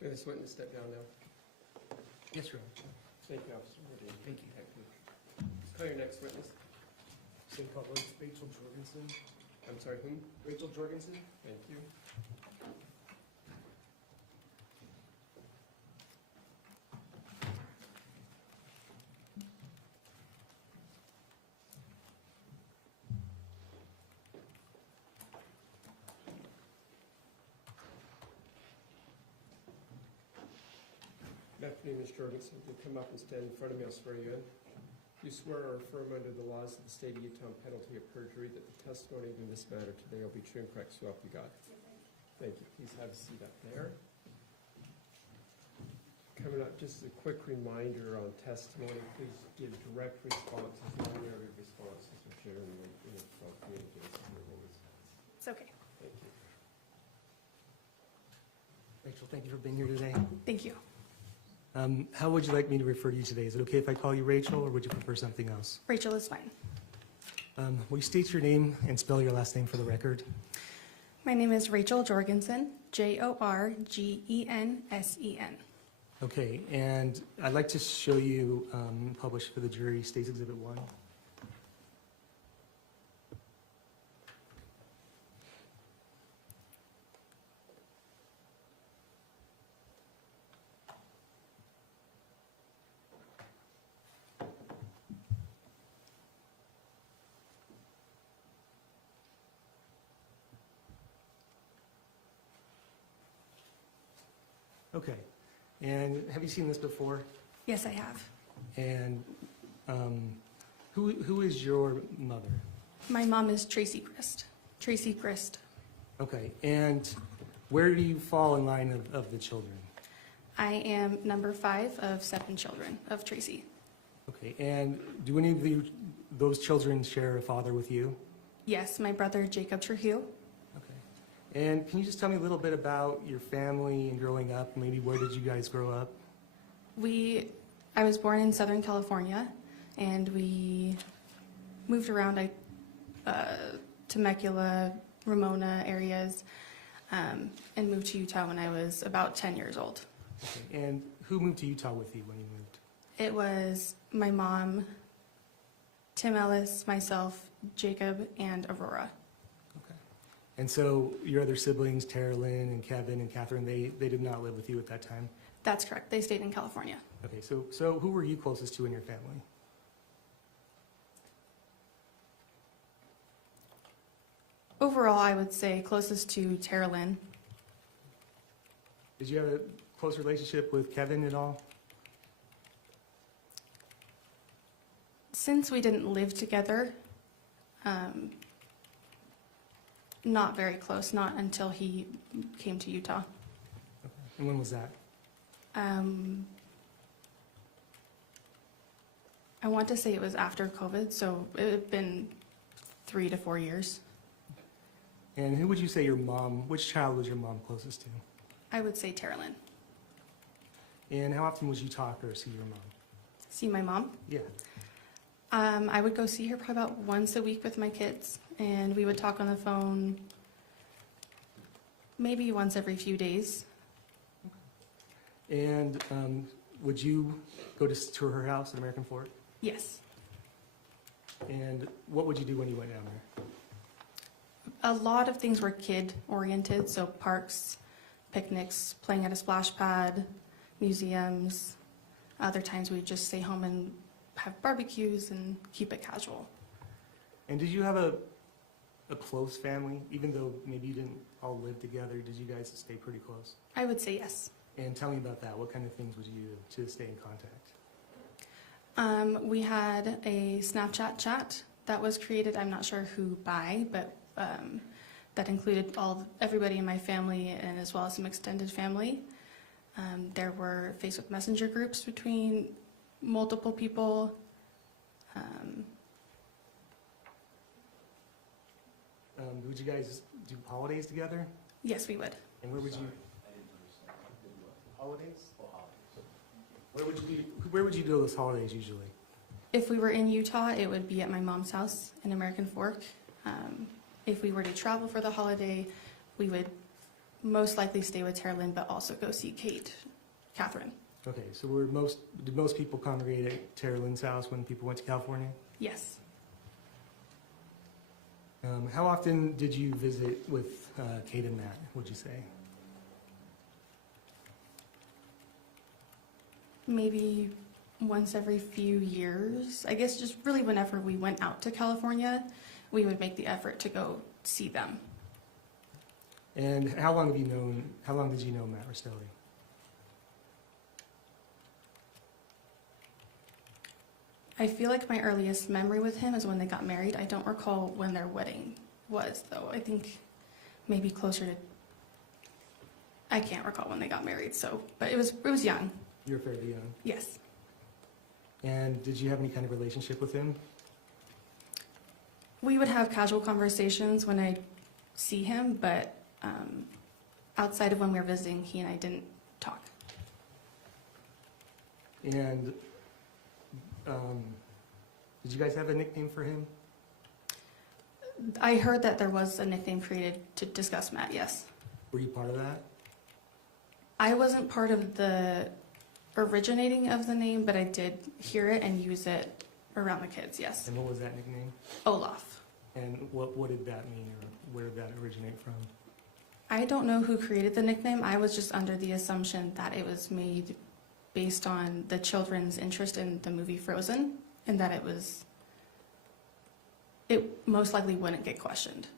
May this witness step down now? Yes, Your Honor. Thank you, Officer. Thank you. Call your next witness. Same color, Rachel Jorgensen. I'm sorry, whom? Rachel Jorgensen. Thank you. Good afternoon, Ms. Jorgensen. If you come up and stand in front of me, I'll swear you in. You swear or affirm under the laws of the state of Utah on penalty of perjury that the testimony in this matter today will be true and correct, so help you God. Thank you. Please have a seat up there. Coming up, just a quick reminder on testimony. Please give direct responses, non-narrative responses, or share in the communications. It's okay. Thank you. Rachel, thank you for being here today. Thank you. How would you like me to refer to you today? Is it okay if I call you Rachel, or would you prefer something else? Rachel is fine. Will you state your name and spell your last name for the record? My name is Rachel Jorgensen, Jorgensen. Okay, and I'd like to show you, published for the jury, State's Exhibit 1. Okay, and have you seen this before? Yes, I have. And who is your mother? My mom is Tracey Grist. Tracey Grist. Okay, and where do you fall in line of the children? I am number 5 of 7 children of Tracey. Okay, and do any of those children share a father with you? Yes, my brother Jacob Trujillo. Okay, and can you just tell me a little bit about your family and growing up? Maybe where did you guys grow up? I was born in Southern California, and we moved around Temecula, Ramona areas, and moved to Utah when I was about 10 years old. Okay, and who moved to Utah with you when you moved? It was my mom, Tim Ellis, myself, Jacob, and Aurora. Okay, and so your other siblings, Tara Lynn and Kevin and Catherine, they did not live with you at that time? That's correct. They stayed in California. Okay, so who were you closest to in your family? Overall, I would say closest to Tara Lynn. Did you have a close relationship with Kevin at all? Since we didn't live together, not very close, not until he came to Utah. Okay. And when was that? I want to say it was after COVID, so it had been 3 to 4 years. And who would you say which child was your mom closest to? I would say Tara Lynn. And how often would you talk or see your mom? See my mom? Yeah. I would go see her probably about once a week with my kids, and we would talk on the phone maybe once every few days. And would you go to her house in American Fork? Yes. And what would you do when you went down there? A lot of things were kid-oriented, so parks, picnics, playing at a splash pad, museums. Other times we'd just stay home and have barbecues and keep it casual. And did you have a close family? Even though maybe you didn't all live together, did you guys stay pretty close? I would say yes. And tell me about that. What kind of things would you do to stay in contact? We had a Snapchat chat that was created, I'm not sure who by, but that included everybody in my family and as well as some extended family. There were Facebook Messenger groups between multiple people. Would you guys do holidays together? Yes, we would. And where would you? Holidays? Where would you do those holidays usually? If we were in Utah, it would be at my mom's house in American Fork. If we were to travel for the holiday, we would most likely stay with Tara Lynn, but also go see Catherine. Okay, so did most people congregate at Tara Lynn's house when people went to California? Yes. How often did you visit with Kate and Matt, would you say? Maybe once every few years. I guess just really whenever we went out to California, we would make the effort to go see them. And how long did you know Matt Rastelli? I feel like my earliest memory with him is when they got married. I don't recall when their wedding was, though. I think maybe closer to, I can't recall when they got married, so, but it was young. You were fairly young. Yes. And did you have any kind of relationship with him? We would have casual conversations when I see him, but outside of when we were visiting, he and I didn't talk. And did you guys have a nickname for him? I heard that there was a nickname created to discuss Matt, yes. Were you part of that? I wasn't part of the originating of the name, but I did hear it and use it around the kids, yes. And what was that nickname? Olaf. And what did that mean, or where did that originate from? I don't know who created the nickname. I was just under the assumption that it was made based on the children's interest in the movie Frozen, and that it most likely wouldn't get questioned. Do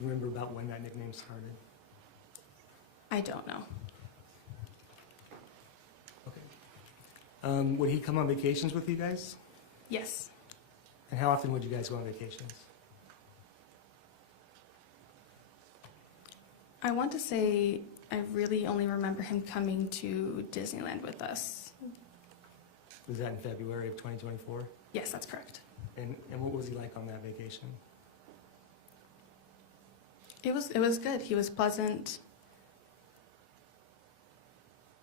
you remember about when that nickname started? I don't know. Okay. Would he come on vacations with you guys? Yes. And how often would you guys go on vacations? I want to say I really only remember him coming to Disneyland with us. Was that in February of 2024? Yes, that's correct. And what was he like on that vacation? It was good. He was pleasant.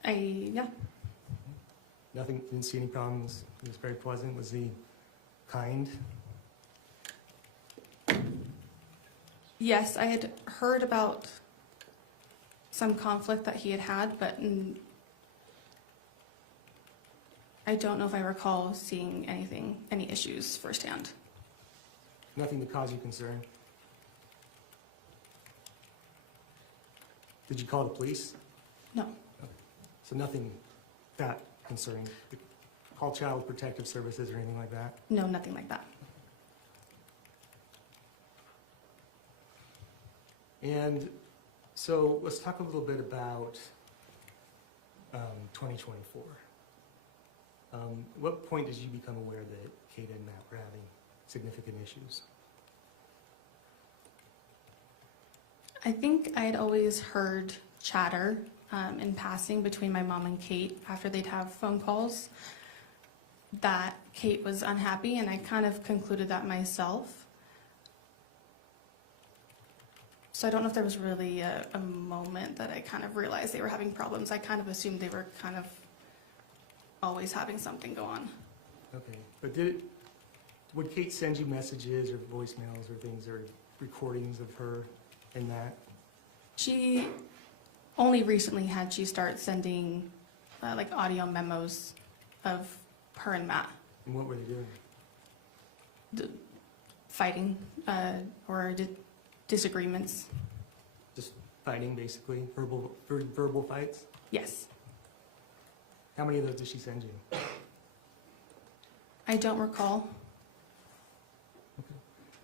Yeah. Nothing, didn't see any problems. He was very pleasant. Was he kind? Yes, I had heard about some conflict that he had had, but I don't know if I recall seeing any issues firsthand. Nothing to cause you concern? Did you call the police? No. So nothing that concerning? Call Child Protective Services or anything like that? No, nothing like that. And so let's talk a little bit about 2024. At what point did you become aware that Kate and Matt were having significant issues? I think I had always heard chatter in passing between my mom and Kate after they'd have phone calls that Kate was unhappy, and I kind of concluded that myself. So I don't know if there was really a moment that I kind of realized they were having problems. I kind of assumed they were kind of always having something go on. Okay, but would Kate send you messages or voicemails or things or recordings of her and Matt? She only recently had she start sending like audio memos of her and Matt And what were they doing? fighting or disagreements. Just fighting, basically? Verbal fights? Yes. How many of those did she send you? I don't recall.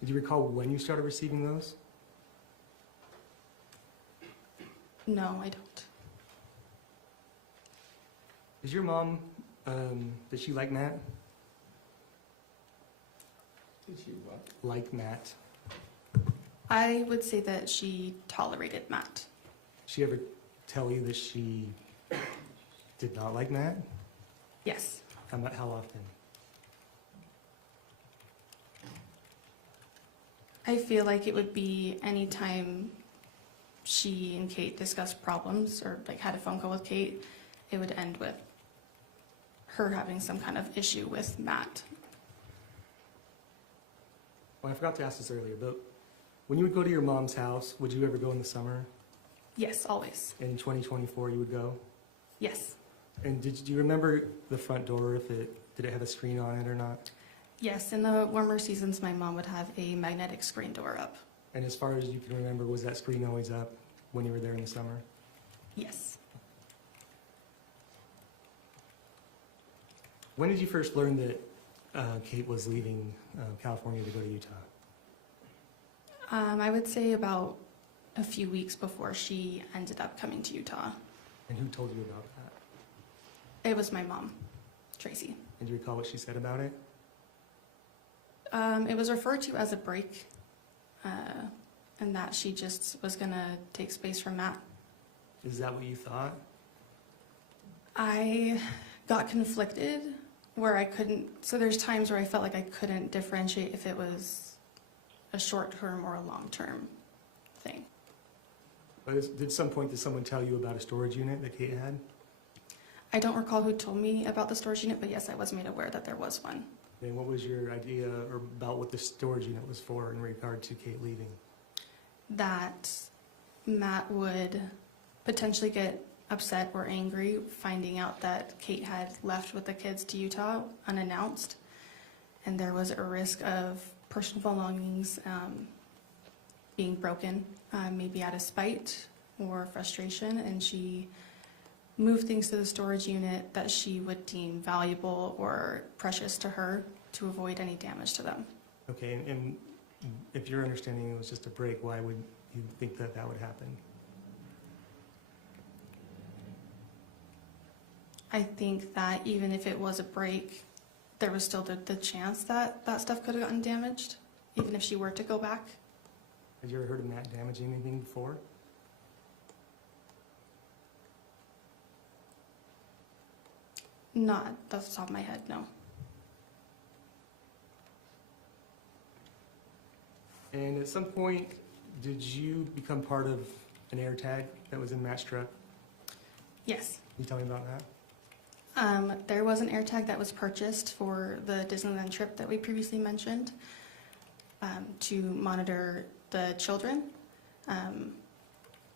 Did you recall when you started receiving those? No, I don't. Is your mom, did she like Matt? Did you what? Like Matt? I would say that she tolerated Matt. She ever tell you that she did not like Matt? Yes. How often? I feel like it would be anytime she and Kate discussed problems or like had a phone call with Kate, it would end with her having some kind of issue with Matt. Well, I forgot to ask this earlier, but when you would go to your mom's house, would you ever go in the summer? Yes, always. And in 2024, you would go? Yes. And do you remember the front door, did it have a screen on it or not? Yes, in the warmer seasons, my mom would have a magnetic screen door up. And as far as you can remember, was that screen always up when you were there in the summer? Yes. When did you first learn that Kate was leaving California to go to Utah? I would say about a few weeks before she ended up coming to Utah. And who told you about that? It was my mom, Tracey. And do you recall what she said about it? It was referred to as a break, and that she just was going to take space from Matt. Is that what you thought? I got conflicted where I couldn't, so there's times where I felt like I couldn't differentiate if it was a short-term or a long-term thing. But at some point, did someone tell you about a storage unit that Kate had? I don't recall who told me about the storage unit, but yes, I was made aware that there was one. And what was your idea or about what the storage unit was for in regard to Kate leaving? That Matt would potentially get upset or angry finding out that Kate had left with the kids to Utah unannounced, and there was a risk of personal belongings being broken, maybe out of spite or frustration, and she moved things to the storage unit that she would deem valuable or precious to her to avoid any damage to them. Okay, and if your understanding it was just a break, why would you think that that would happen? I think that even if it was a break, there was still the chance that that stuff could have gotten damaged, even if she were to go back. Had you ever heard of Matt damaging anything before? Not off the top of my head, no. And at some point, did you become part of an air tag that was in Matt's truck? Yes. Can you tell me about that? There was an AirTag that was purchased for the Disneyland trip that we previously mentioned to monitor the children,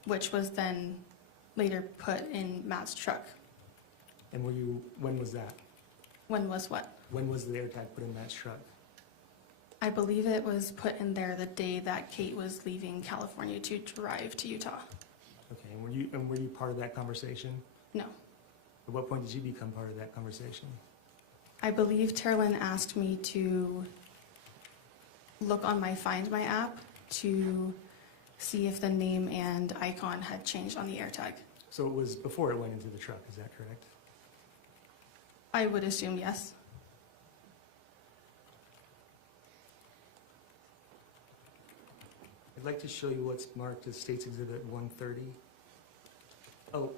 which was then later put in Matt's truck. And when was that? When was what? When was the air tag put in Matt's truck? I believe it was put in there the day that Kate was leaving California to drive to Utah. Okay, and were you part of that conversation? No. At what point did you become part of that conversation? I believe Terlin asked me to look on my Find My app to see if the name and icon had changed on the AirTag. So it was before it went into the truck, is that correct? I would assume yes. I'd like to show you what's marked as State's Exhibit 130. Oh,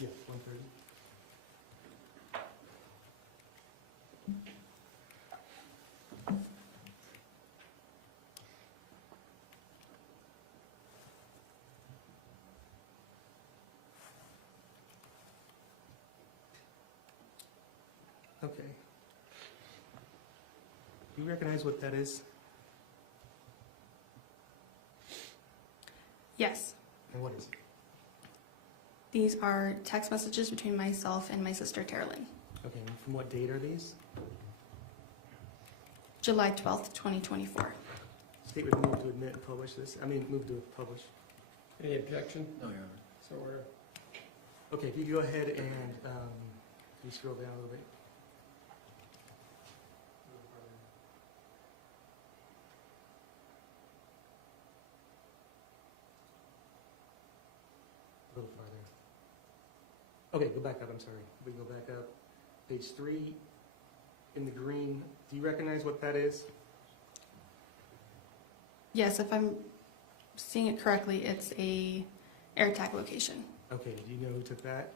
yeah, 130. Okay. Do you recognize what that is? Yes. And what is it? These are text messages between myself and my sister Terlin. Okay, and from what date are these? July 12th, 2024. State would move to admit and publish this. Move to publish. Any objection? No, Your Honor. So ordered. Okay, if you go ahead and you scroll down a little bit. A little farther. Okay, go back up, I'm sorry. We can go back up. Page 3, in the green. Do you recognize what that is? Yes, if I'm seeing it correctly, it's a AirTag location. Okay, do you know who took that?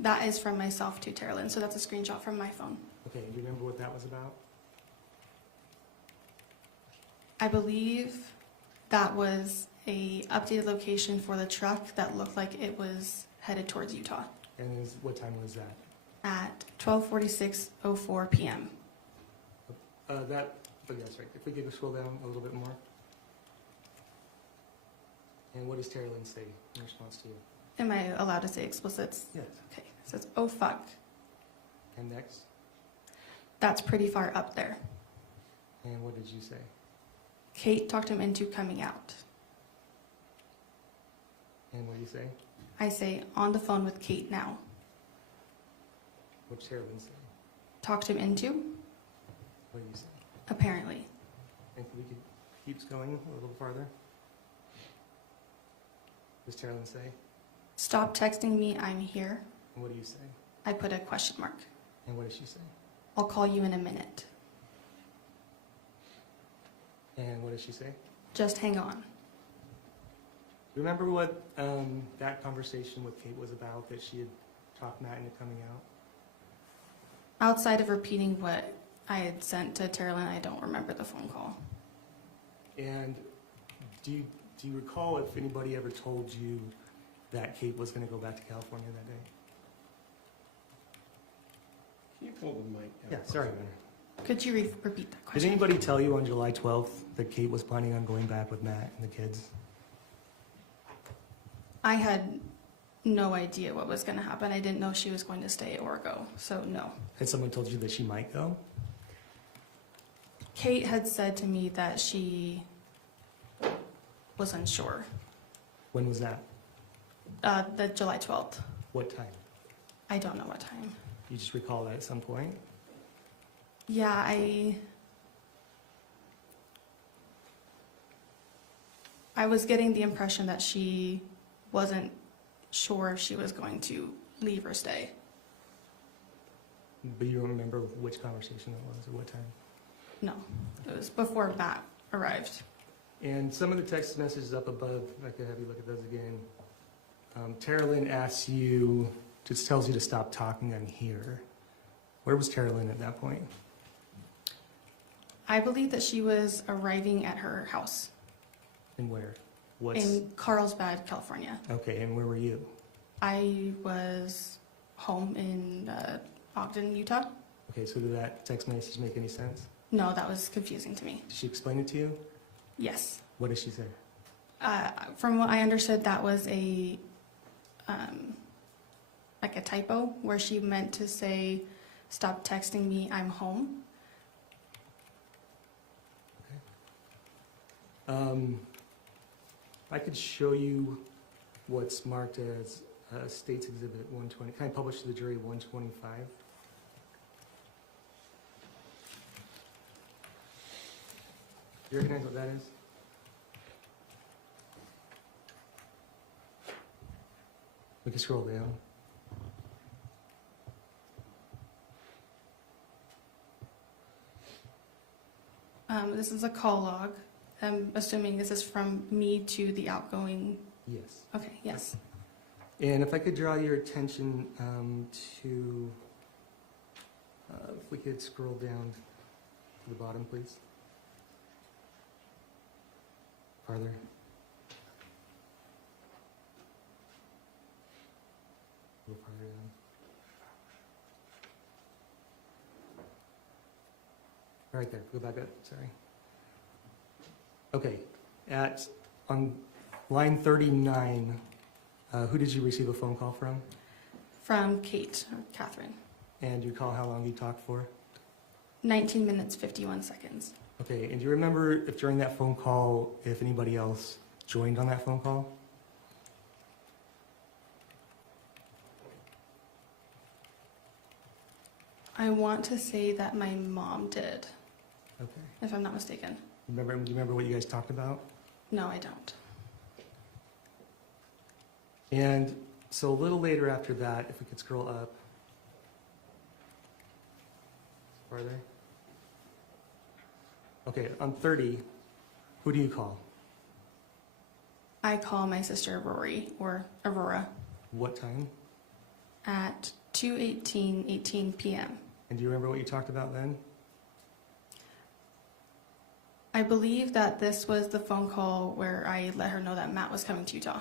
That is from myself to Terlin, so that's a screenshot from my phone. Okay, do you remember what that was about? I believe that was a updated location for the truck that looked like it was headed towards Utah And what time was that? at 12:46:04 p.m. Oh, that's right. If we could scroll down a little bit more. And what does Terrelyn say in response to you? Am I allowed to say explicits? Yes. Okay. It says, "Oh fuck, And next? that's pretty far up there." And what did you say? Kate talked him into coming out. And what do you say? I say, "On the phone with Kate now." What did Terrelyn say? Talked him into? What do you say? Apparently. And we could keep going a little farther. What does Terrelyn say? "Stop texting me, I'm here." And what do you say? I put a question mark. And what does she say? "I'll call you in a minute. And what does she say? Just hang on." Remember what that conversation with Kate was about, that she had talked Matt into coming out? Outside of repeating what I had sent to Terrelyn, I don't remember the phone call. And do you recall if anybody ever told you that Kate was going to go back to California that day? Can you pull the mic down? Yeah, sorry, man. Could you repeat that Did question? anybody tell you on July 12th that Kate was planning on going back with Matt and the kids? I had no idea what was going to happen. I didn't know she was going to stay or go, so no. Had someone told you that she might go? Kate had said to me that she was unsure. When was that? The July 12th. What time? I don't know what time. You just recall that at some point? Yeah, I was getting the impression that she wasn't sure if she was going to leave or stay. But you don't remember which conversation it was or what time? No, it was before Matt arrived. And some of the text messages up above, I could have you look at those again. Terrelyn asks you, just tells you to stop talking, I'm here. Where was Terrelyn at that point? I believe that she was arriving at her house And where? in Carlsbad, California. Okay, and where were you? I was home in Ogden, Utah. Okay, so did that text message make any sense? No, that was confusing to me. Did she explain it to you? Yes. What did she say? From what I understood, that was a like a typo where she meant to say, "Stop texting me, I'm home." I could show you what's marked as State's Exhibit 120, kind of published to the jury 125. Do you recognize what that is? We can scroll down. This is a call log. I'm assuming this is from me to the outgoing. Yes. Okay, yes. And if I could draw your attention to, if we could scroll down to the bottom, please. Farther. A little farther down. Right there, go back up, sorry. Okay, on line 39, who did you receive a phone call from? From Kate, or Catherine. And do you recall how long you talked for? 19 minutes, 51 seconds. Okay, and do you remember if during that phone call, if anybody else joined on that phone call? I want to say that my mom did, Okay. if I'm not mistaken. Do you remember what you guys talked about? No, I don't. And so a little later after that, if we could scroll up. Farther. Okay, on 30, who do you call? I call my sister Rory, or Aurora, What time? at 2:18 p.m. And do you remember what you talked about then? I believe that this was the phone call where I let her know that Matt was coming to Utah.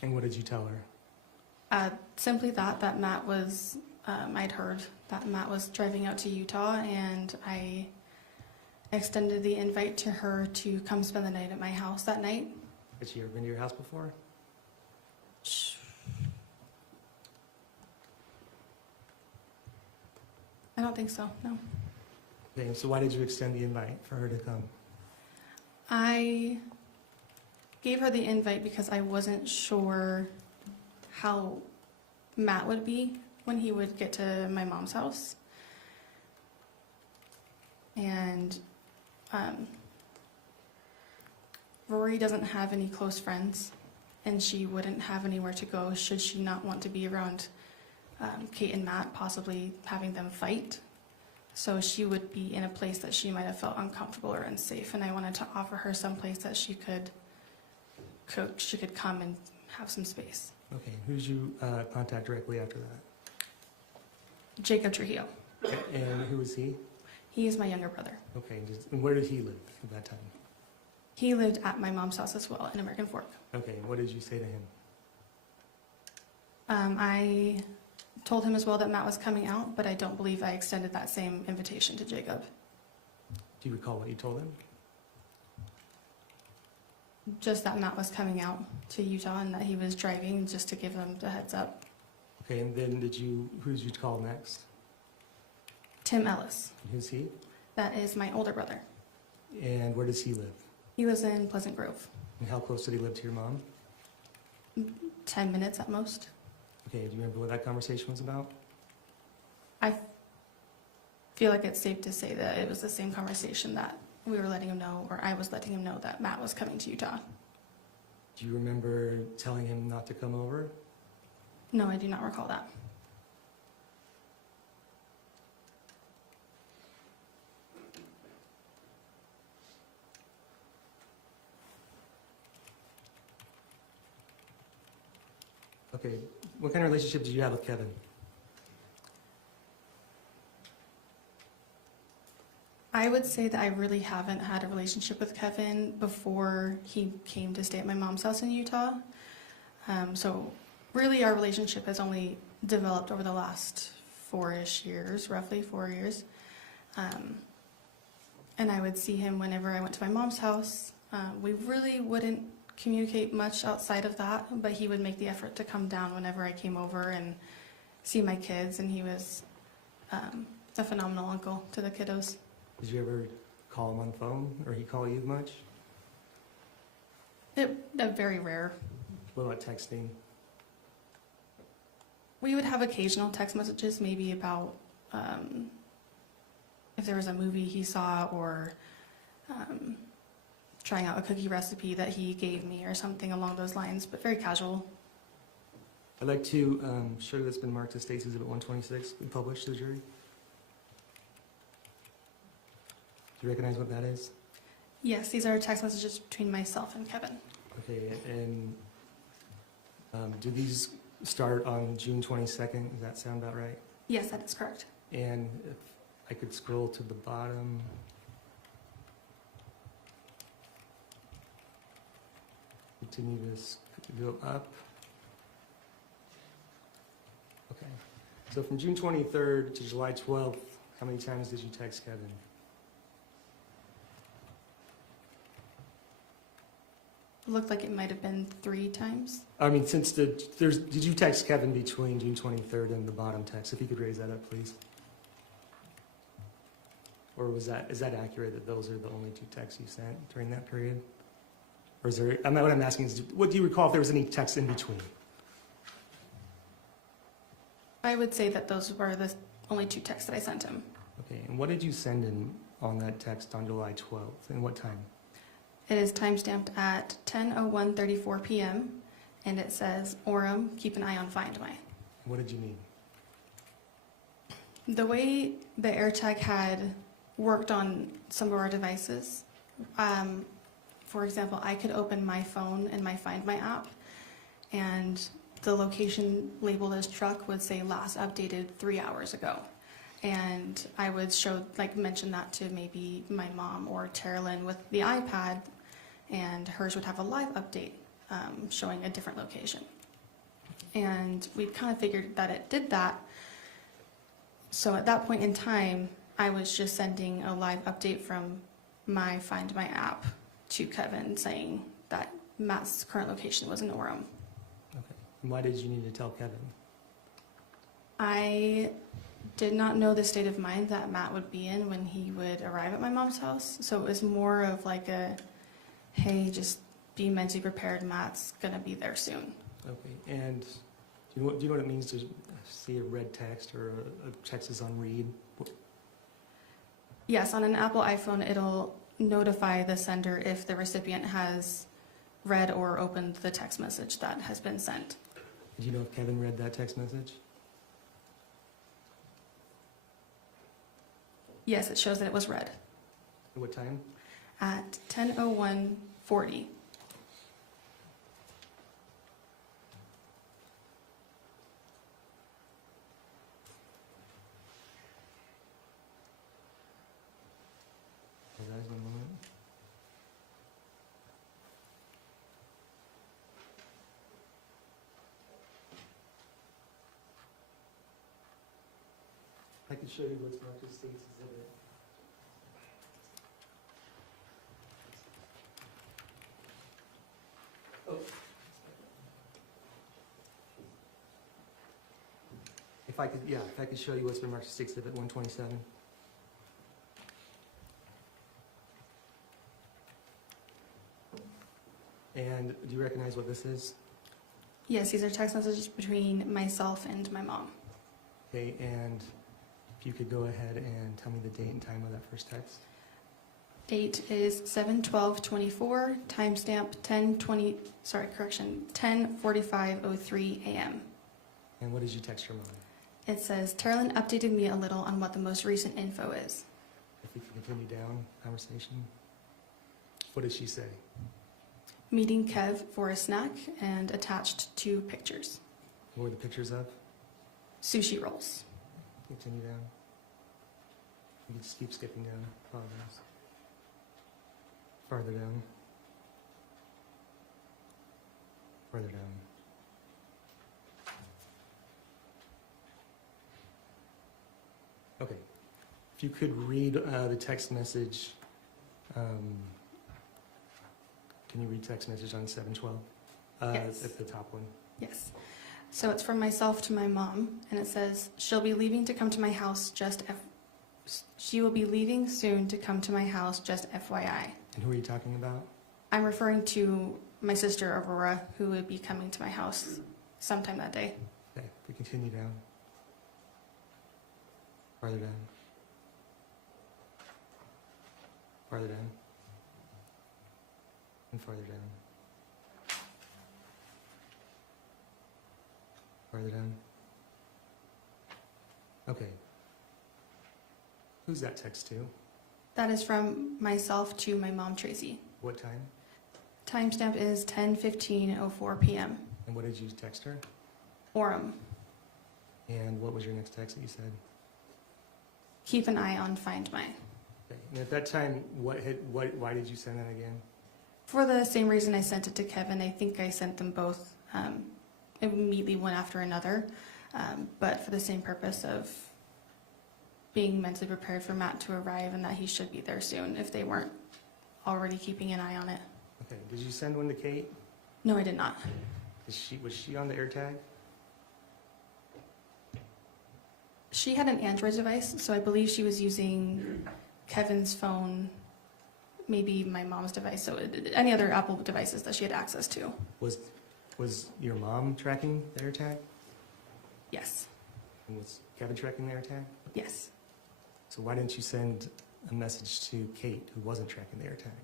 And what did you tell her? Simply that Matt was, I'd heard that Matt was driving out to Utah, and I extended the invite to her to come spend the night at my house that night. Has she ever been to your house before? I don't think so, no. Okay, so why did you extend the invite for her to come? I gave her the invite because I wasn't sure how Matt would be when he would get to my mom's house. And Rory doesn't have any close friends, and she wouldn't have anywhere to go should she not want to be around Kate and Matt, possibly having them fight. So she would be in a place that she might have felt uncomfortable or unsafe, and I wanted to offer her some place that she could come and have some space. Okay, who did you contact directly after that? Jacob Trujillo. And who was he? He is my younger brother. Okay, and where did he live at that time? He lived at my mom's house as well in American Fork. Okay, and what did you say to him? I told him as well that Matt was coming out, but I don't believe I extended that same invitation to Jacob. Do you recall what you told him? Just that Matt was coming out to Utah and that he was driving, just to give them the heads up. Okay, and then who did you call next? Tim Ellis. And who's he? That is my older brother. And where does he live? He was in Pleasant Grove. And how close did he live to your mom? 10 minutes at most. Okay, do you remember what that conversation was about? I feel like it's safe to say that it was the same conversation that we were letting him know, or I was letting him know that Matt was coming to Utah. Do you remember telling him not to come over? No, I do not recall that. Okay, what kind of relationship did you have with Kevin? I would say that I really haven't had a relationship with Kevin before he came to stay at my mom's house in Utah. So really our relationship has only developed over the last 4-ish years, roughly 4 years. And I would see him whenever I went to my mom's house. We really wouldn't communicate much outside of that, but he would make the effort to come down whenever I came over and see my kids, and he was a phenomenal uncle to the kiddos. Did you ever call him on the phone, or he call you much? Very rare. What about texting? We would have occasional text messages, maybe about if there was a movie he saw, or trying out a cookie recipe that he gave me or something along those lines, but very casual. I'd like to show you what's been marked as State's Exhibit 126 and published to the jury. Do you recognize what that is? Yes, these are text messages between myself and Kevin. Okay, and do these start on June 22nd? Does that sound about right? Yes, that is correct. And if I could scroll to the bottom. Continue to go up. Okay. So from June 23rd to July 12th, how many times did you text Kevin? Looked like it might have been 3 times. I mean, did you text Kevin between June 23rd and the bottom text? If you could raise that up, please. Or is that accurate that those are the only 2 texts you sent during that period? Or is there, what I'm asking is, what do you recall if there was any text in between? I would say that those were the only 2 texts that I sent him. Okay, and what did you send him on that text on July 12th, and what time? It is timestamped at 10:01:34 p.m. and it says, Orem, keep an eye on Find My. What did you mean? The way the AirTag had worked on some of our devices, for example, I could open my phone and my Find My app, and the location labeled as truck would say last updated 3 hours ago. And I would mention that to maybe my mom or Terilyn with the iPad, and hers would have a live update showing a different location. And we kind of figured that it did that. So at that point in time, I was just sending a live update from my Find My app to Kevin saying that Matt's current location was in Orem. Okay. And why did you need to tell Kevin? I did not know the state of mind that Matt would be in when he would arrive at my mom's house. So it was more of like a, hey, just be mentally prepared. Matt's going to be there soon. Okay. And do you know what it means to see a red text or a text is on read? Yes, on an Apple iPhone, it'll notify the sender if the recipient has read or opened the text message that has been sent. Do you know if Kevin read that text message? Yes, it shows that it was read At what time? at 10:01:40. Guys, one moment. I can show you what's marked as state's exhibit. Oh. If I could show you what's been marked as state's exhibit 127. And do you recognize what this is? Yes, these are text messages between myself and my mom. Okay, and if you could go ahead and tell me the date and time of that first text. Date is 7/12/24, timestamp 10:45:03 a.m. And what did you text your mom? It says, Terrelyn updated me a little on what the most recent info is. If we can continue down conversation. What did she say? Meeting Kev for a snack and attached 2 pictures. What were the pictures of? Sushi rolls. Continue down. You can just keep skipping down. Apologize. Farther down. Farther down. Okay. If you could read the text message. Can you read text message on 7/12? Yes. At the top one. Yes. So it's from myself to my mom, and it says, she'll be leaving to come to my house she will be leaving soon to come to my house, just FYI. And who are you talking about? I'm referring to my sister Aurora, who would be coming to my house sometime that day. Okay, if we continue down. Farther down. Farther down. And farther down. Farther down. Okay. Who's that text to? That is from myself to my mom, Tracey. What time? Timestamp is 10:15:04 p.m. And what did you text her? Orem. And what was your next text that you said? Keep an eye on Find My. Okay. And at that time, why did you send that again? For the same reason I sent it to Kevin. I think I sent them both immediately one after another, but for the same purpose of being mentally prepared for Matt to arrive and that he should be there soon if they weren't already keeping an eye on it. Okay. Did you send one to Kate? No, I did not. Was she on the AirTag? She had an Android device, so I believe she was using Kevin's phone, maybe my mom's device, so any other Apple devices that she had access to. Was your mom tracking the AirTag? Yes. And was Kevin tracking the AirTag? Yes. So why didn't you send a message to Kate, who wasn't tracking the AirTag?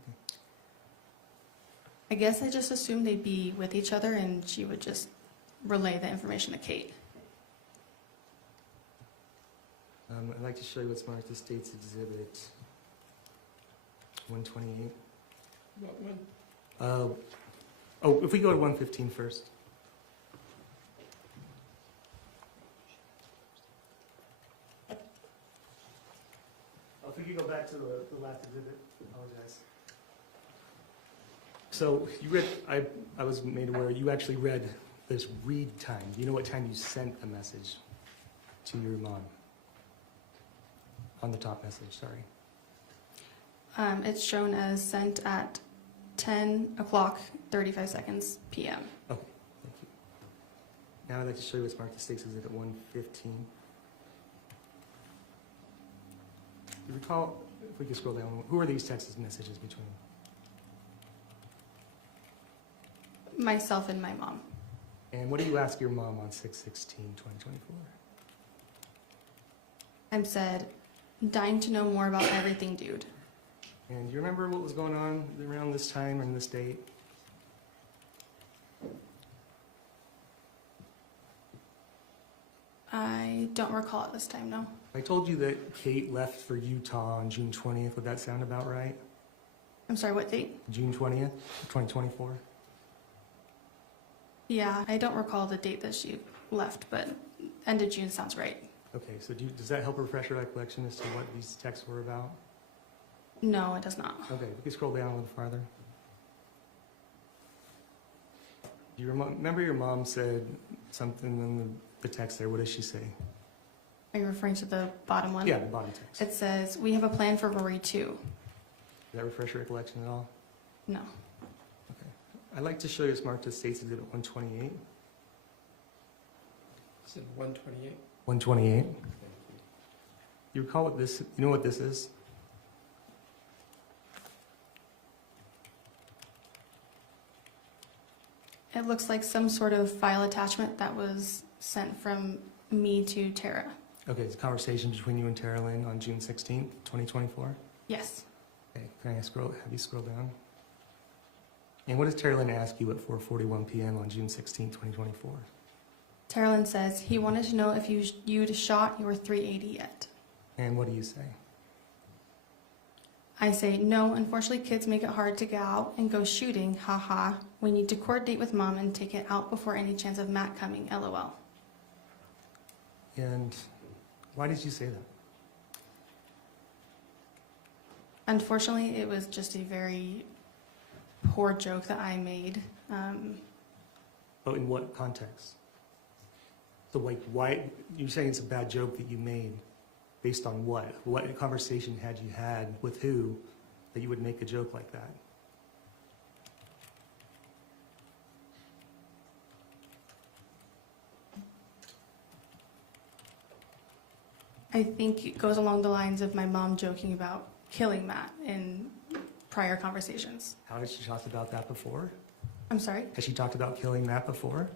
I guess I just assumed they'd be with each other and she would just relay the information to Kate. I'd like to show you what's marked as State's Exhibit 128. What one? If we go to 115 first. If we could go back to the last exhibit, apologize. So you read, I was made aware, you actually read this read time. Do you know what time you sent the message to your mom? On the top message, sorry. It's shown as sent at 10 o'clock, 35 seconds p.m. Okay, thank you. Now I'd like to show you what's marked as State's Exhibit 115. You recall, if we could scroll down, who are these text messages between? Myself and my mom. And what do you ask your mom on 6/16/2024? I said, dying to know more about everything, dude. And do you remember what was going on around this time and this date? I don't recall at this time, no. I told you that Kate left for Utah on June 20th. Would that sound about right? I'm sorry, what date? June 20th, 2024? Yeah, I don't recall the date that she left, but end of June sounds right. Okay, so does that help refresh your recollection as to what these texts were about? No, it does not. Okay, we can scroll down a little farther. Do you remember your mom said something in the text there? What does she say? Are you referring to the bottom one? Yeah, the bottom text. It says, we have a plan for Rory too. Does that refresh your recollection at all? No. Okay. I'd like to show you what's marked as State's Exhibit 128. Is it 128? 128. You recall what this, you know what this is? It looks like some sort of file attachment that was sent from me to Tara. Okay, it's a conversation between you and Tara Lynn on June 16th, 2024. Yes. Okay, can I have you scroll down? And what does Tara Lynn ask you at 4:41 p.m. on June 16th, 2024? Tara Lynn says he wanted to know if you'd shot your 380 yet. And what do you say? I say, no, unfortunately kids make it hard to get out and go shooting, haha. We need to coordinate with mom and take it out before any chance of Matt coming, lol. And why did you say that? Unfortunately, it was just a very poor joke that I made. Oh, in what context? So like, why, you're saying it's a bad joke that you made based on what? What conversation had you had with who that you would make a joke like that? I think it goes along the lines of my mom joking about killing Matt in prior conversations. How did she talk about that before? I'm sorry? Has she talked about killing Matt before?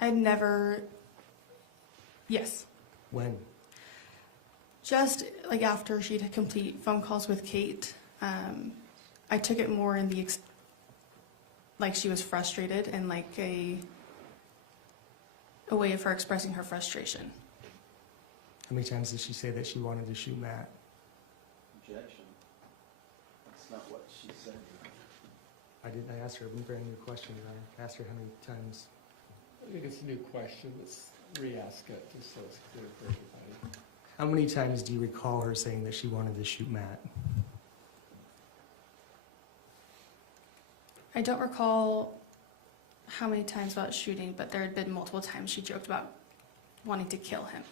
I'd never... Yes. When? Just like after she'd had complete phone calls with Kate, I took it more in the... like she was frustrated and like a way of her expressing her frustration. How many times did she say that she wanted to shoot Matt? Objection. That's not what she said. I asked her a brand new question. I asked her how many times. I think it's a new question. Let's re-ask it just so it's clear for everybody. How many times do you recall her saying that she wanted to shoot Matt? I don't recall how many times about shooting, but there had been multiple times she joked about wanting to kill him.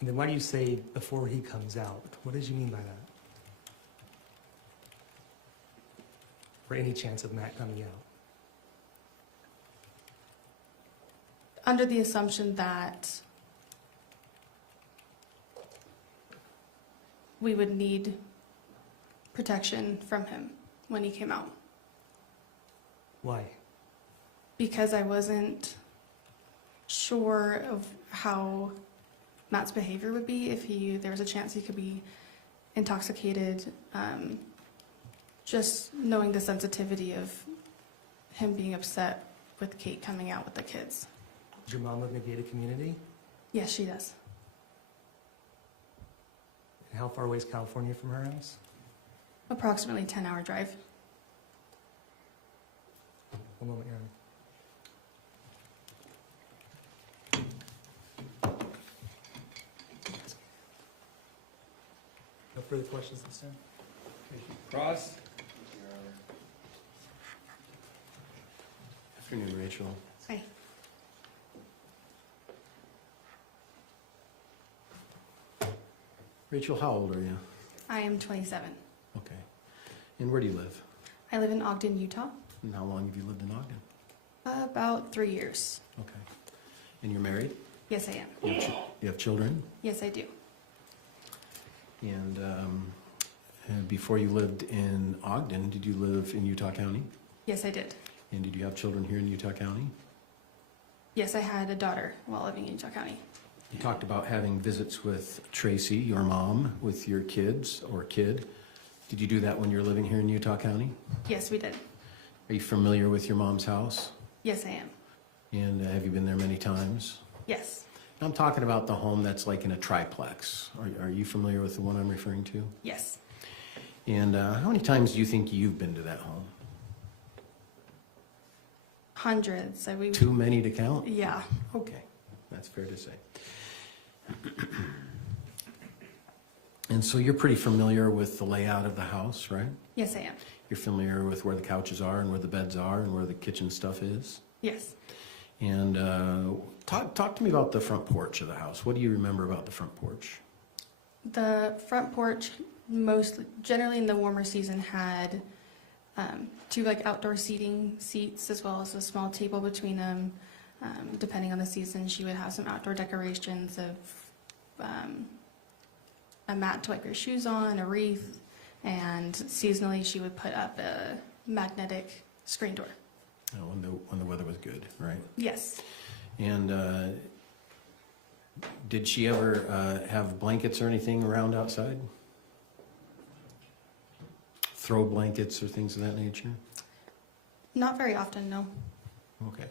And then why do you say before he comes out? What did you mean by that? For any chance of Matt coming out? Under the assumption that we would need protection from him when he came out. Why? Because I wasn't sure of how Matt's behavior would be if there was a chance he could be intoxicated. Just knowing the sensitivity of him being upset with Kate coming out with the kids. Does your mom live in a gated community? Yes, she does. And how far away is California from her house? Approximately 10-hour drive. One moment, Your Honor. No further questions this time? Thank you. Cross? Afternoon, Rachel. Hi. Rachel, how old are you? I am 27. Okay. And where do you live? I live in Ogden, Utah. And how long have you lived in Ogden? About 3 years. Okay. And you're married? Yes, I am. You have children? Yes, I do. And before you lived in Ogden, did you live in Utah County? Yes, I did. And did you have children here in Utah County? Yes, I had a daughter while living in Utah County. You talked about having visits with Tracey, your mom, with your kids or kid. Did you do that when you were living here in Utah County? Yes, we did. Are you familiar with your mom's house? Yes, I am. And have you been there many times? Yes. I'm talking about the home that's like in a triplex. Are you familiar with the one I'm referring to? Yes. And how many times do you think you've been to that home? Hundreds. Too many to count? Yeah. Okay, that's fair to say. And so you're pretty familiar with the layout of the house, right? Yes, I am. You're familiar with where the couches are and where the beds are and where the kitchen stuff is? Yes. And talk to me about the front porch of the house. What do you remember about the front porch? The front porch, generally in the warmer season, had 2 like outdoor seats as well as a small table between them. Depending on the season, she would have some outdoor decorations of a mat to wipe your shoes on, a wreath, and seasonally she would put up a magnetic screen door. When the weather was good, right? Yes. And did she ever have blankets or anything around outside? Throw blankets or things of that nature? Not very often, no. Okay.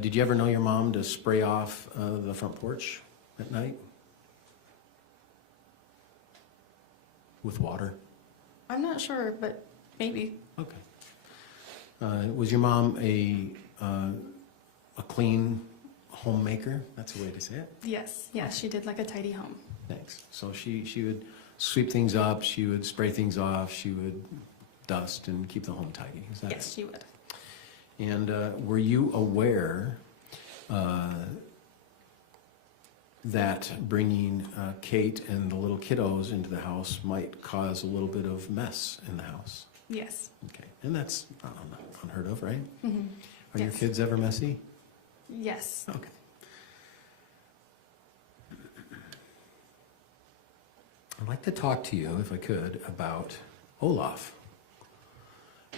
Did you ever know your mom to spray off the front porch at night? With water? I'm not sure, but maybe. Okay. Was your mom a clean homemaker? That's a way to say it. Yes. Yeah, she did like a tidy home. Thanks. So she would sweep things up, she would spray things off, she would dust and keep the home tidy. Is that Yes, she would. And were you aware that bringing Kate and the little kiddos into the house might cause a little bit of mess in the house? Yes. Okay. And that's unheard of, right? Mm-hmm. Are your Yes. kids ever messy? Yes. Okay. I'd like to talk to you, if I could, about Olaf.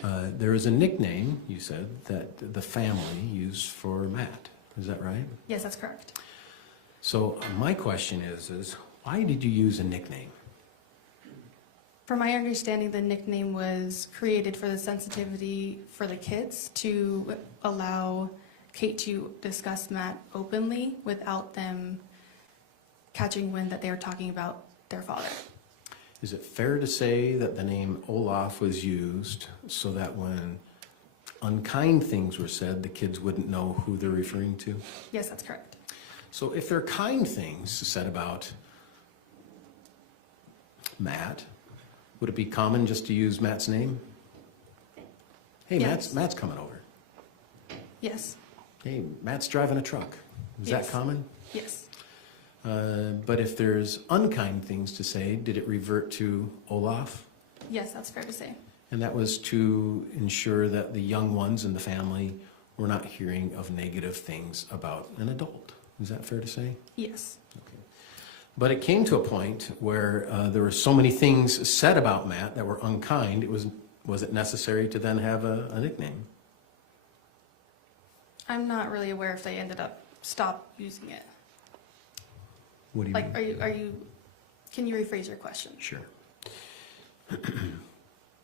There is a nickname, you said, that the family used for Matt. Is that right? Yes, that's correct. So my question is why did you use a nickname? From my understanding, the nickname was created for the sensitivity for the kids to allow Kate to discuss Matt openly without them catching wind that they were talking about their father. Is it fair to say that the name Olaf was used so that when unkind things were said, the kids wouldn't know who they're referring to? Yes, that's correct. So if there are kind things said about Matt, would it be common just to use Matt's name? Hey, Yes. Matt's coming over. Yes. Hey, Matt's driving a truck. Is Yes. that common? Yes. But if there's unkind things to say, did it revert to Olaf? Yes, that's fair to say. And that was to ensure that the young ones in the family were not hearing of negative things about an adult. Is that fair to say? Yes. Okay. But it came to a point where there were so many things said about Matt that were unkind. Was it necessary to then have a nickname? I'm not really aware if they ended up stop using it. What do you Like, mean? are you, can you rephrase your question? Sure.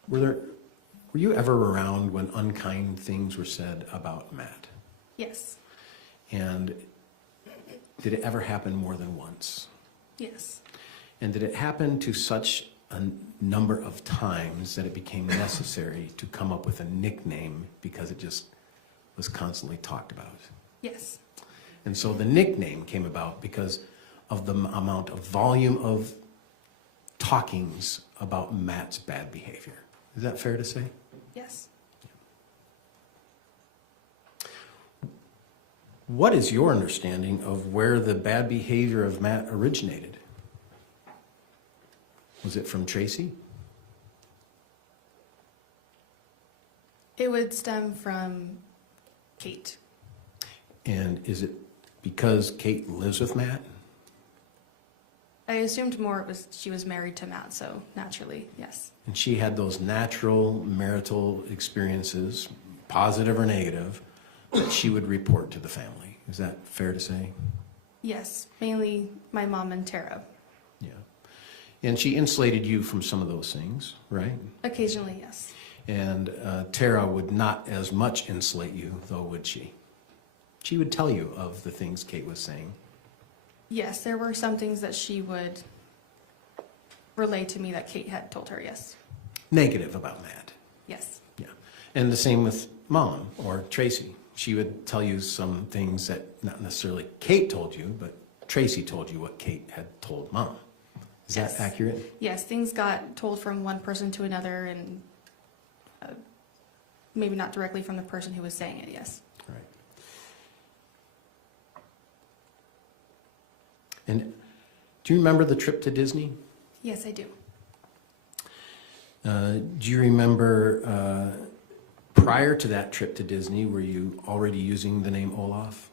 Were you ever around when unkind things were said about Matt? Yes. And did it ever happen more than once? Yes. And did it happen to such a number of times that it became necessary to come up with a nickname because it just was constantly talked about? Yes. And so the nickname came about because of the amount of volume of talkings about Matt's bad behavior. Is that fair to say? Yes. What is your understanding of where the bad behavior of Matt originated? Was it from Tracey? It would stem from Kate. And is it because Kate lives with Matt? I assumed more it was she was married to Matt, so naturally, yes. And she had those natural marital experiences, positive or negative, that she would report to the family. Is that fair to say? Yes, mainly my mom and Tara. Yeah. And she insulated you from some of those things, right? Occasionally, yes. And Tara would not as much insulate you, though, would she? She would tell you of the things Kate was saying. Yes, there were some things that she would relay to me that Kate had told her, yes. Negative about Matt. Yes. Yeah. And the same with Mom or Tracey. She would tell you some things that not necessarily Kate told you, but Tracey told you what Kate had told Mom. Is Yes. that accurate? Yes, things got told from one person to another and maybe not directly from the person who was saying it, yes. Right. And do you remember the trip to Disney? Yes, I do. Do you remember prior to that trip to Disney, were you already using the name Olaf?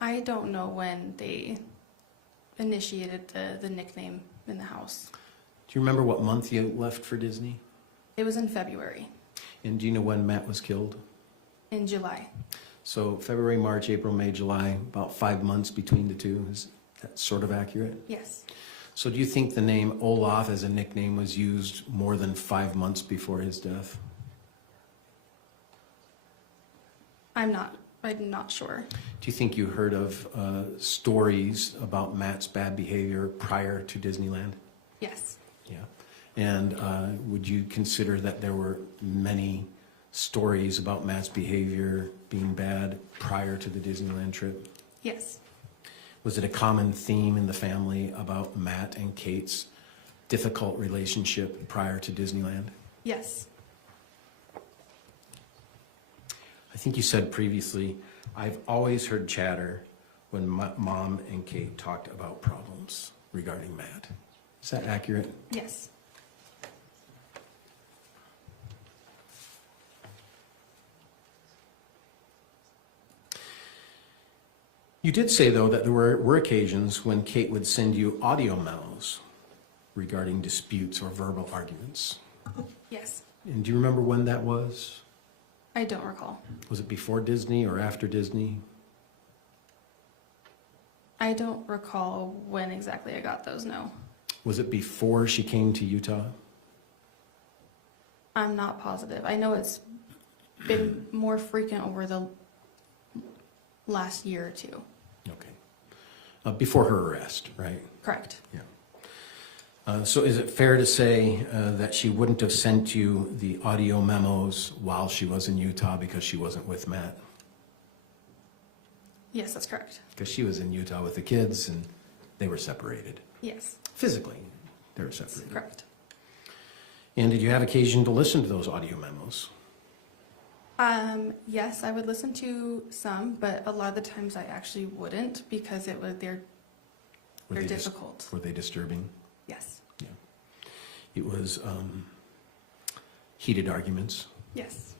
I don't know when they initiated the nickname in the house. Do you remember what month you left for Disney? It was in February, And do you know when Matt was killed? in July. So February, March, April, May, July, about 5 months between the two. Is that sort of accurate? Yes. So do you think the name Olaf as a nickname was used more than 5 months before his death? I'm not sure. Do you think you heard of stories about Matt's bad behavior prior to Disneyland? Yes. Yeah. And would you consider that there were many stories about Matt's behavior being bad prior to the Disneyland trip? Yes. Was it a common theme in the family about Matt and Kate's difficult relationship prior to Disneyland? Yes. I think you said previously, I've always heard chatter when Mom and Kate talked about problems regarding Matt. Is that accurate? Yes. You did say, though, that there were occasions when Kate would send you audio memos regarding disputes or verbal arguments. Yes. And do you remember when that was? I don't recall. Was it before Disney or after Disney? I don't recall when exactly I got those, no. Was it before she came to Utah? I'm not positive. I know it's been more frequent over the last year or two. Okay. Before her arrest, right? Correct. Yeah. So is it fair to say that she wouldn't have sent you the audio memos while she was in Utah because she wasn't with Matt? Yes, that's correct. Because she was in Utah with the kids and they were separated. Yes, Physically, they were separated. correct. And did you have occasion to listen to those audio memos? Yes, I would listen to some, but a lot of the times I actually wouldn't because they're Were they difficult. Were they disturbing? Yes. It was heated arguments. Yes.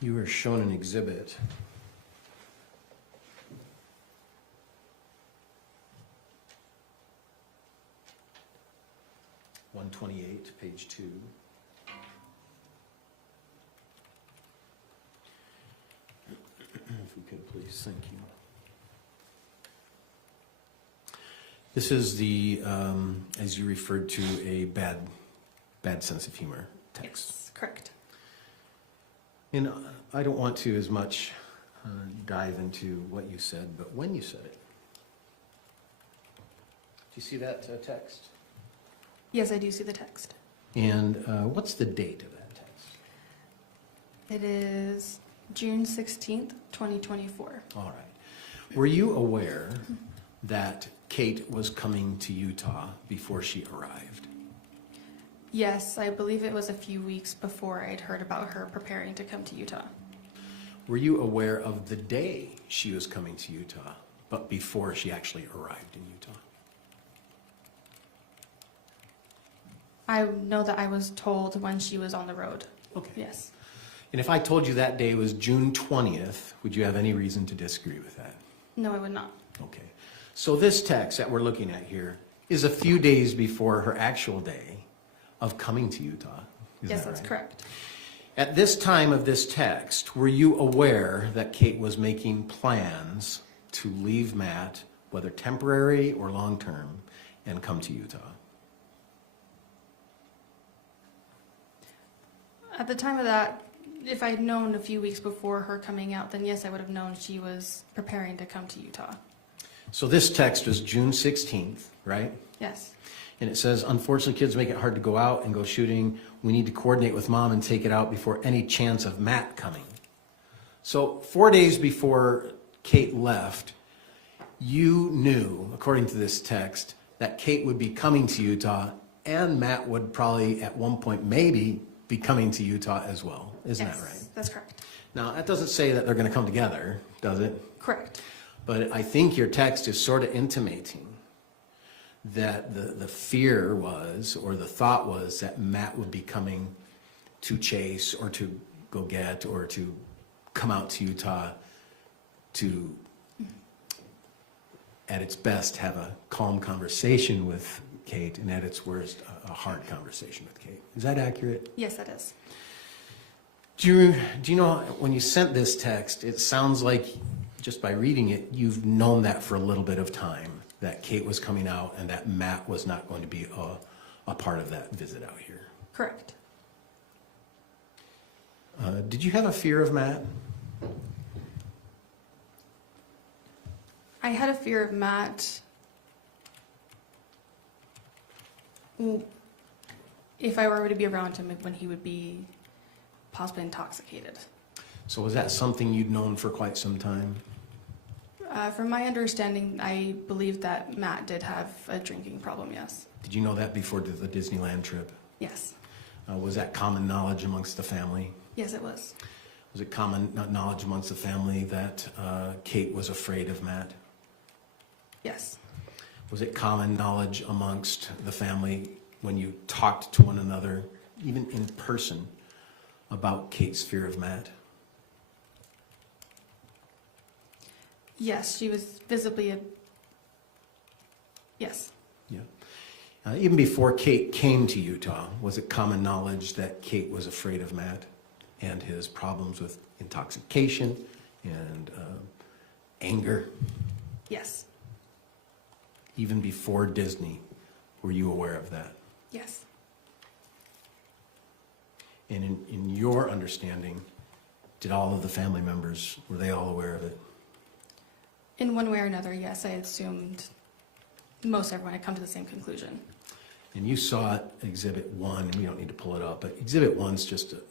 You were shown an exhibit. (128), page 2. If we could, please, thank you. This is the, as you referred to, a bad sense of humor text. Yes, correct. And I don't want to as much dive into what you said, but when you said it. Do you see that text? Yes, I do see the text. And what's the date of that text? It is June 16th, 2024. All right. Were you aware that Kate was coming to Utah before she arrived? Yes, I believe it was a few weeks before I'd heard about her preparing to come to Utah. Were you aware of the day she was coming to Utah, but before she actually arrived in Utah? I know that I was told when she was on the road. Okay. Yes. And if I told you that day was June 20th, would you have any reason to disagree with that? No, I would not. Okay. So this text that we're looking at here is a few days before her actual day of coming to Utah. Is Yes, that that's right? correct. At this time of this text, were you aware that Kate was making plans to leave Matt, whether temporary or long-term, and come to Utah? At the time of that, if I'd known a few weeks before her coming out, then yes, I would have known she was preparing to come to Utah. So this text was June 16th, right? Yes. And it says, unfortunately, kids make it hard to go out and go shooting. We need to coordinate with mom and take it out before any chance of Matt coming. So 4 days before Kate left, you knew, according to this text, that Kate would be coming to Utah, and Matt would probably at one point maybe be coming to Utah as well. Isn't Yes, that right? that's correct. Now, that doesn't say that they're going to come together, does it? Correct. But I think your text is sort of intimating that the fear was, or the thought was, that Matt would be coming to chase or to go get or to come out to Utah to, at its best, have a calm conversation with Kate, and at its worst, a hard conversation with Kate. Is that accurate? Yes, that is. Do you know, when you sent this text, it sounds like, just by reading it, you've known that for a little bit of time, that Kate was coming out and that Matt was not going to be a part of that visit out here. Correct. Did you have a fear of Matt? I had a fear of Matt if I were to be around him when he would be possibly intoxicated. So was that something you'd known for quite some time? From my understanding, I believe that Matt did have a drinking problem, yes. Did you know that before the Disneyland trip? Yes. Was that common knowledge amongst the family? Yes, it was. Was it common knowledge amongst the family that Kate was afraid of Matt? Yes. Was it common knowledge amongst the family when you talked to one another, even in person, about Kate's fear of Matt? Yes, she was visibly yes. Yeah. Even before Kate came to Utah, was it common knowledge that Kate was afraid of Matt and his problems with intoxication and anger? Yes. Even before Disney, were you aware of that? Yes. And in your understanding, did all of the family members, were they all aware of it? In one way or another, yes, I assumed most everyone had come to the same conclusion. And you saw it, Exhibit 1, and we don't need to pull it up, but Exhibit 1's just a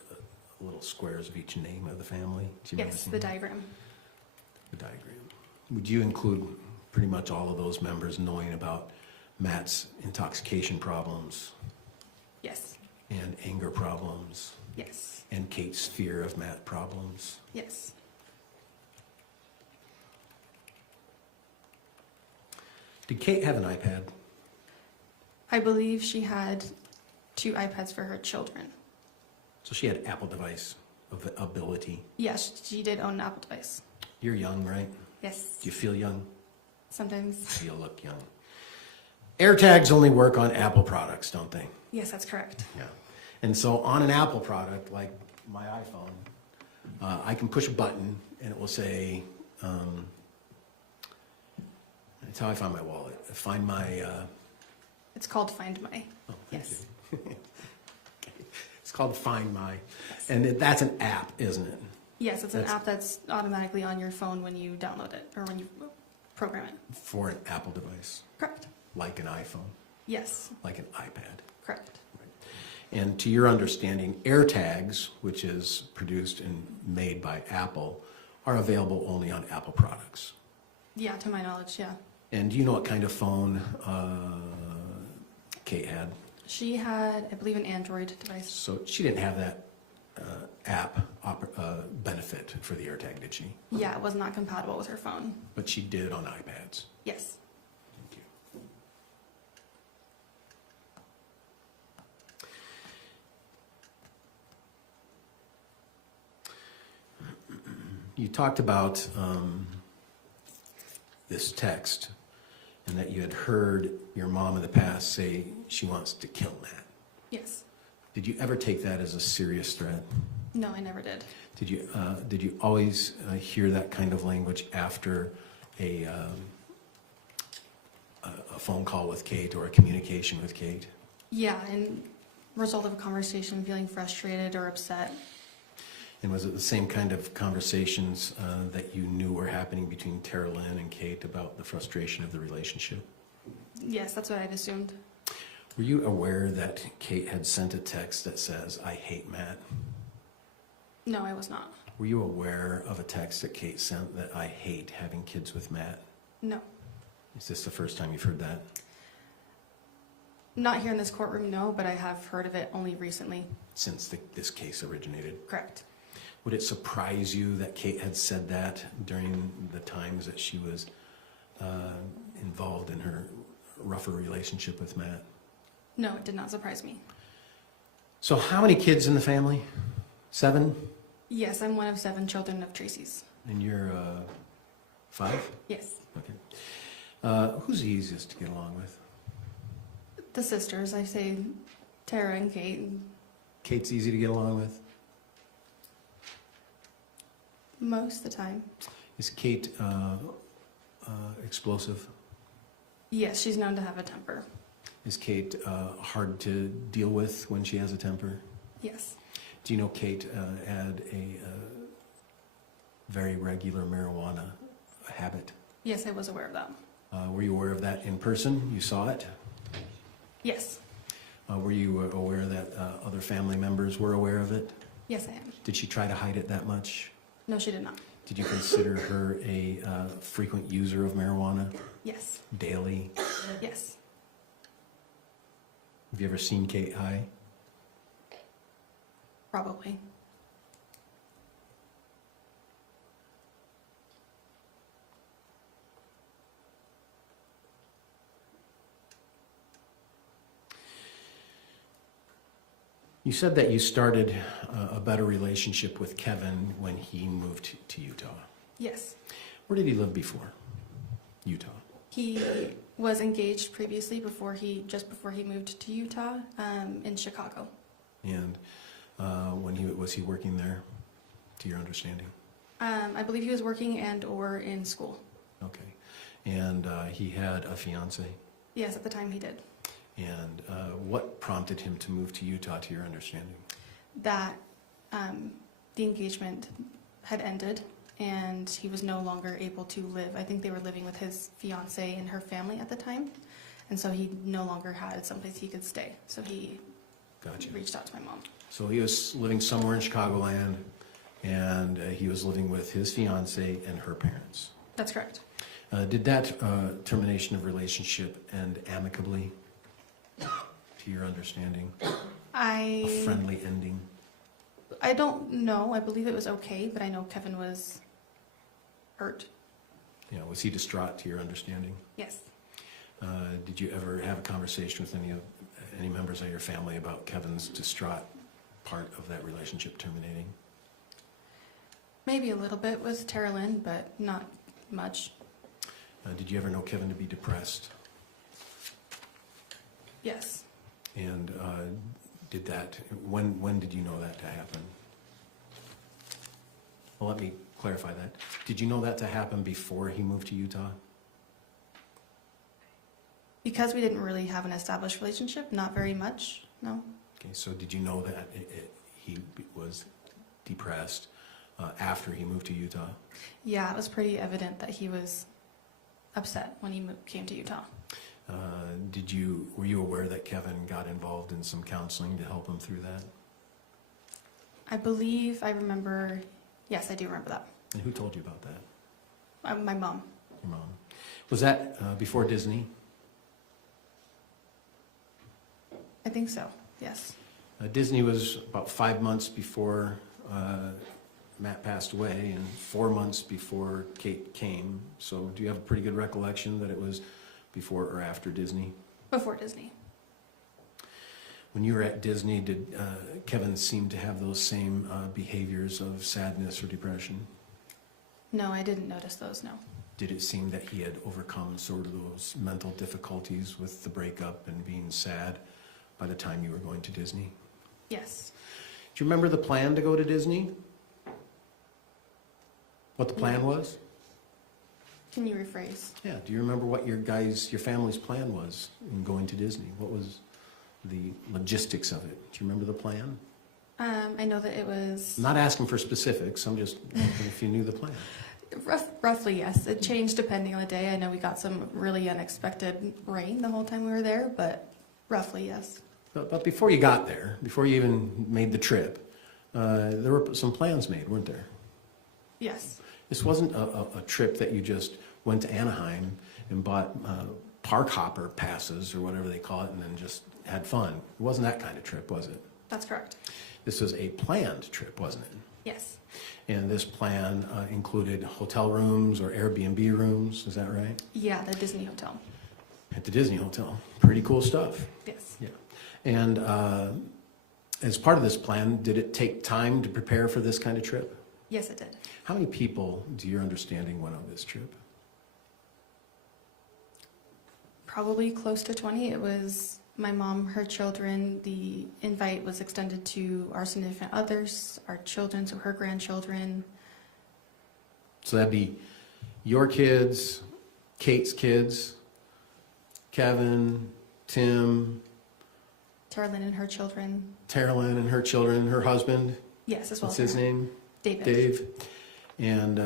little squares of each name of the family. Do you remember Yes, seeing the that? diagram. The diagram. Would you include pretty much all of those members knowing about Matt's intoxication problems Yes. and anger problems Yes. and Kate's fear of Matt problems? Yes. Did Kate have an iPad? I believe she had 2 iPads for her children. So she had Apple device ability. Yes, she did own an Apple device. You're young, right? Yes. Do you feel young? Sometimes. You look young. AirTags only work on Apple products, don't they? Yes, that's correct. Yeah. And so on an Apple product, like my iPhone, I can push a button and it will say, that's how I find my wallet. Find my... It's called Find My. Oh, thank Yes. you. It's called Find My. And that's an app, isn't it? Yes, it's an That's- app that's automatically on your phone when you download it or when you program it. For an Apple device, Correct. like an iPhone, Yes, like an iPad. correct. And to your understanding, AirTags, which is produced and made by Apple, are available only on Apple products. Yeah, to my knowledge, yeah. And do you know what kind of phone Kate had? She had, I believe, an Android device. So she didn't have that app benefit for the AirTag, did she? Yeah, it was not compatible with her phone. But she did on iPads. Yes. Thank you. You talked about this text and that you had heard your mom in the past say she wants to kill Matt. Yes. Did you ever take that as a serious threat? No, I never did. Did you always hear that kind of language after a phone call with Kate or a communication with Kate? Yeah, and result of a conversation, feeling frustrated or upset. And was it the same kind of conversations that you knew were happening between Tara Lynn and Kate about the frustration of the relationship? Yes, that's what I'd assumed. Were you aware that Kate had sent a text that says, "I hate Matt"? No, I was not. Were you aware of a text that Kate sent that "I hate having kids with Matt"? No. Is this the first time you've heard that? Not here in this courtroom, no, but I have heard of it only recently. Since this case originated? Correct. Would it surprise you that Kate had said that during the times that she was involved in her rougher relationship with Matt? No, it did not surprise me. So how many kids in the family? 7? Yes, I'm one of 7 children of Tracey's. And you're 5? Yes. Okay. Who's the easiest to get along with? The sisters, I say Tara and Kate. Kate's easy to get along with? Most of the time. Is Kate explosive? Yes, she's known to have a temper. Is Kate hard to deal with when she has a temper? Yes. Do you know Kate had a very regular marijuana habit? Yes, I was aware of that. Were you aware of that in person? You saw it? Yes. Were you aware that other family members were aware of it? Yes, I am. Did she try to hide it that much? No, she did not. Did you consider her a frequent user of marijuana? Yes. Daily? Yes. Have you ever seen Kate high? Probably. You said that you started a better relationship with Kevin when he moved to Utah. Yes. Where did he live before Utah? He was engaged previously just before he moved to Utah, in Chicago. And was he working there, to your understanding? I believe he was working and/or in school. Okay. And he had a fiance? Yes, at the time he did. And what prompted him to move to Utah, to your understanding? That the engagement had ended and he was no longer able to live. I think they were living with his fiance and her family at the time. And so he no longer had someplace he could stay. So he reached out to my mom. So he was living somewhere in Chicagoland, and he was living with his fiance and her parents. That's correct. Did that termination of relationship end amicably, to your understanding? A friendly ending? I don't know. I believe it was okay, but I know Kevin was hurt. Yeah, was he distraught, to your understanding? Yes. Did you ever have a conversation with any members of your family about Kevin's distraught part of that relationship terminating? Maybe a little bit with Tara Lynn, but not much. Did you ever know Kevin to be depressed? Yes. And when did you know that to happen? Well, let me clarify that. Did you know that to happen before he moved to Utah? Because we didn't really have an established relationship, not very much, no. Okay, so did you know that he was depressed after he moved to Utah? Yeah, it was pretty evident that he was upset when he came to Utah. Were you aware that Kevin got involved in some counseling to help him through that? I believe I remember, yes, I do remember that. And who told you about that? My mom. Your mom. Was that before Disney? I think so, yes. Disney was about 5 months before Matt passed away and 4 months before Kate came. So do you have a pretty good recollection that it was before or after Disney? Before Disney. When you were at Disney, did Kevin seem to have those same behaviors of sadness or depression? No, I didn't notice those, no. Did it seem that he had overcome sort of those mental difficulties with the breakup and being sad by the time you were going to Disney? Yes. Do you remember the plan to go to Disney? What the plan was? Can you rephrase? Yeah, do you remember what your family's plan was in going to Disney? What was the logistics of it? Do you remember the plan? I know that it was... I'm not asking for specifics, I'm just wondering if you knew the plan. Roughly, yes. It changed depending on the day. I know we got some really unexpected rain the whole time we were there, but roughly, yes. But before you got there, before you even made the trip, there were some plans made, weren't there? Yes. This wasn't a trip that you just went to Anaheim and bought park hopper passes or whatever they call it and then just had fun. It wasn't that kind of trip, was it? That's correct. This was a planned trip, wasn't it? Yes. And this plan included hotel rooms or Airbnb rooms, is that right? Yeah, the Disney Hotel. At the Disney Hotel. Pretty cool stuff. Yes. Yeah. And as part of this plan, did it take time to prepare for this kind of trip? Yes, it did. How many people, to your understanding, went on this trip? Probably close to 20. It was my mom, her children. The invite was extended to our significant others, our children, so her grandchildren. So that'd be your kids, Kate's kids, Kevin, Tim, Carolyn and her children. Terilyn and her children, her husband. Yes, as well. What's as his her. name? David. Dave. And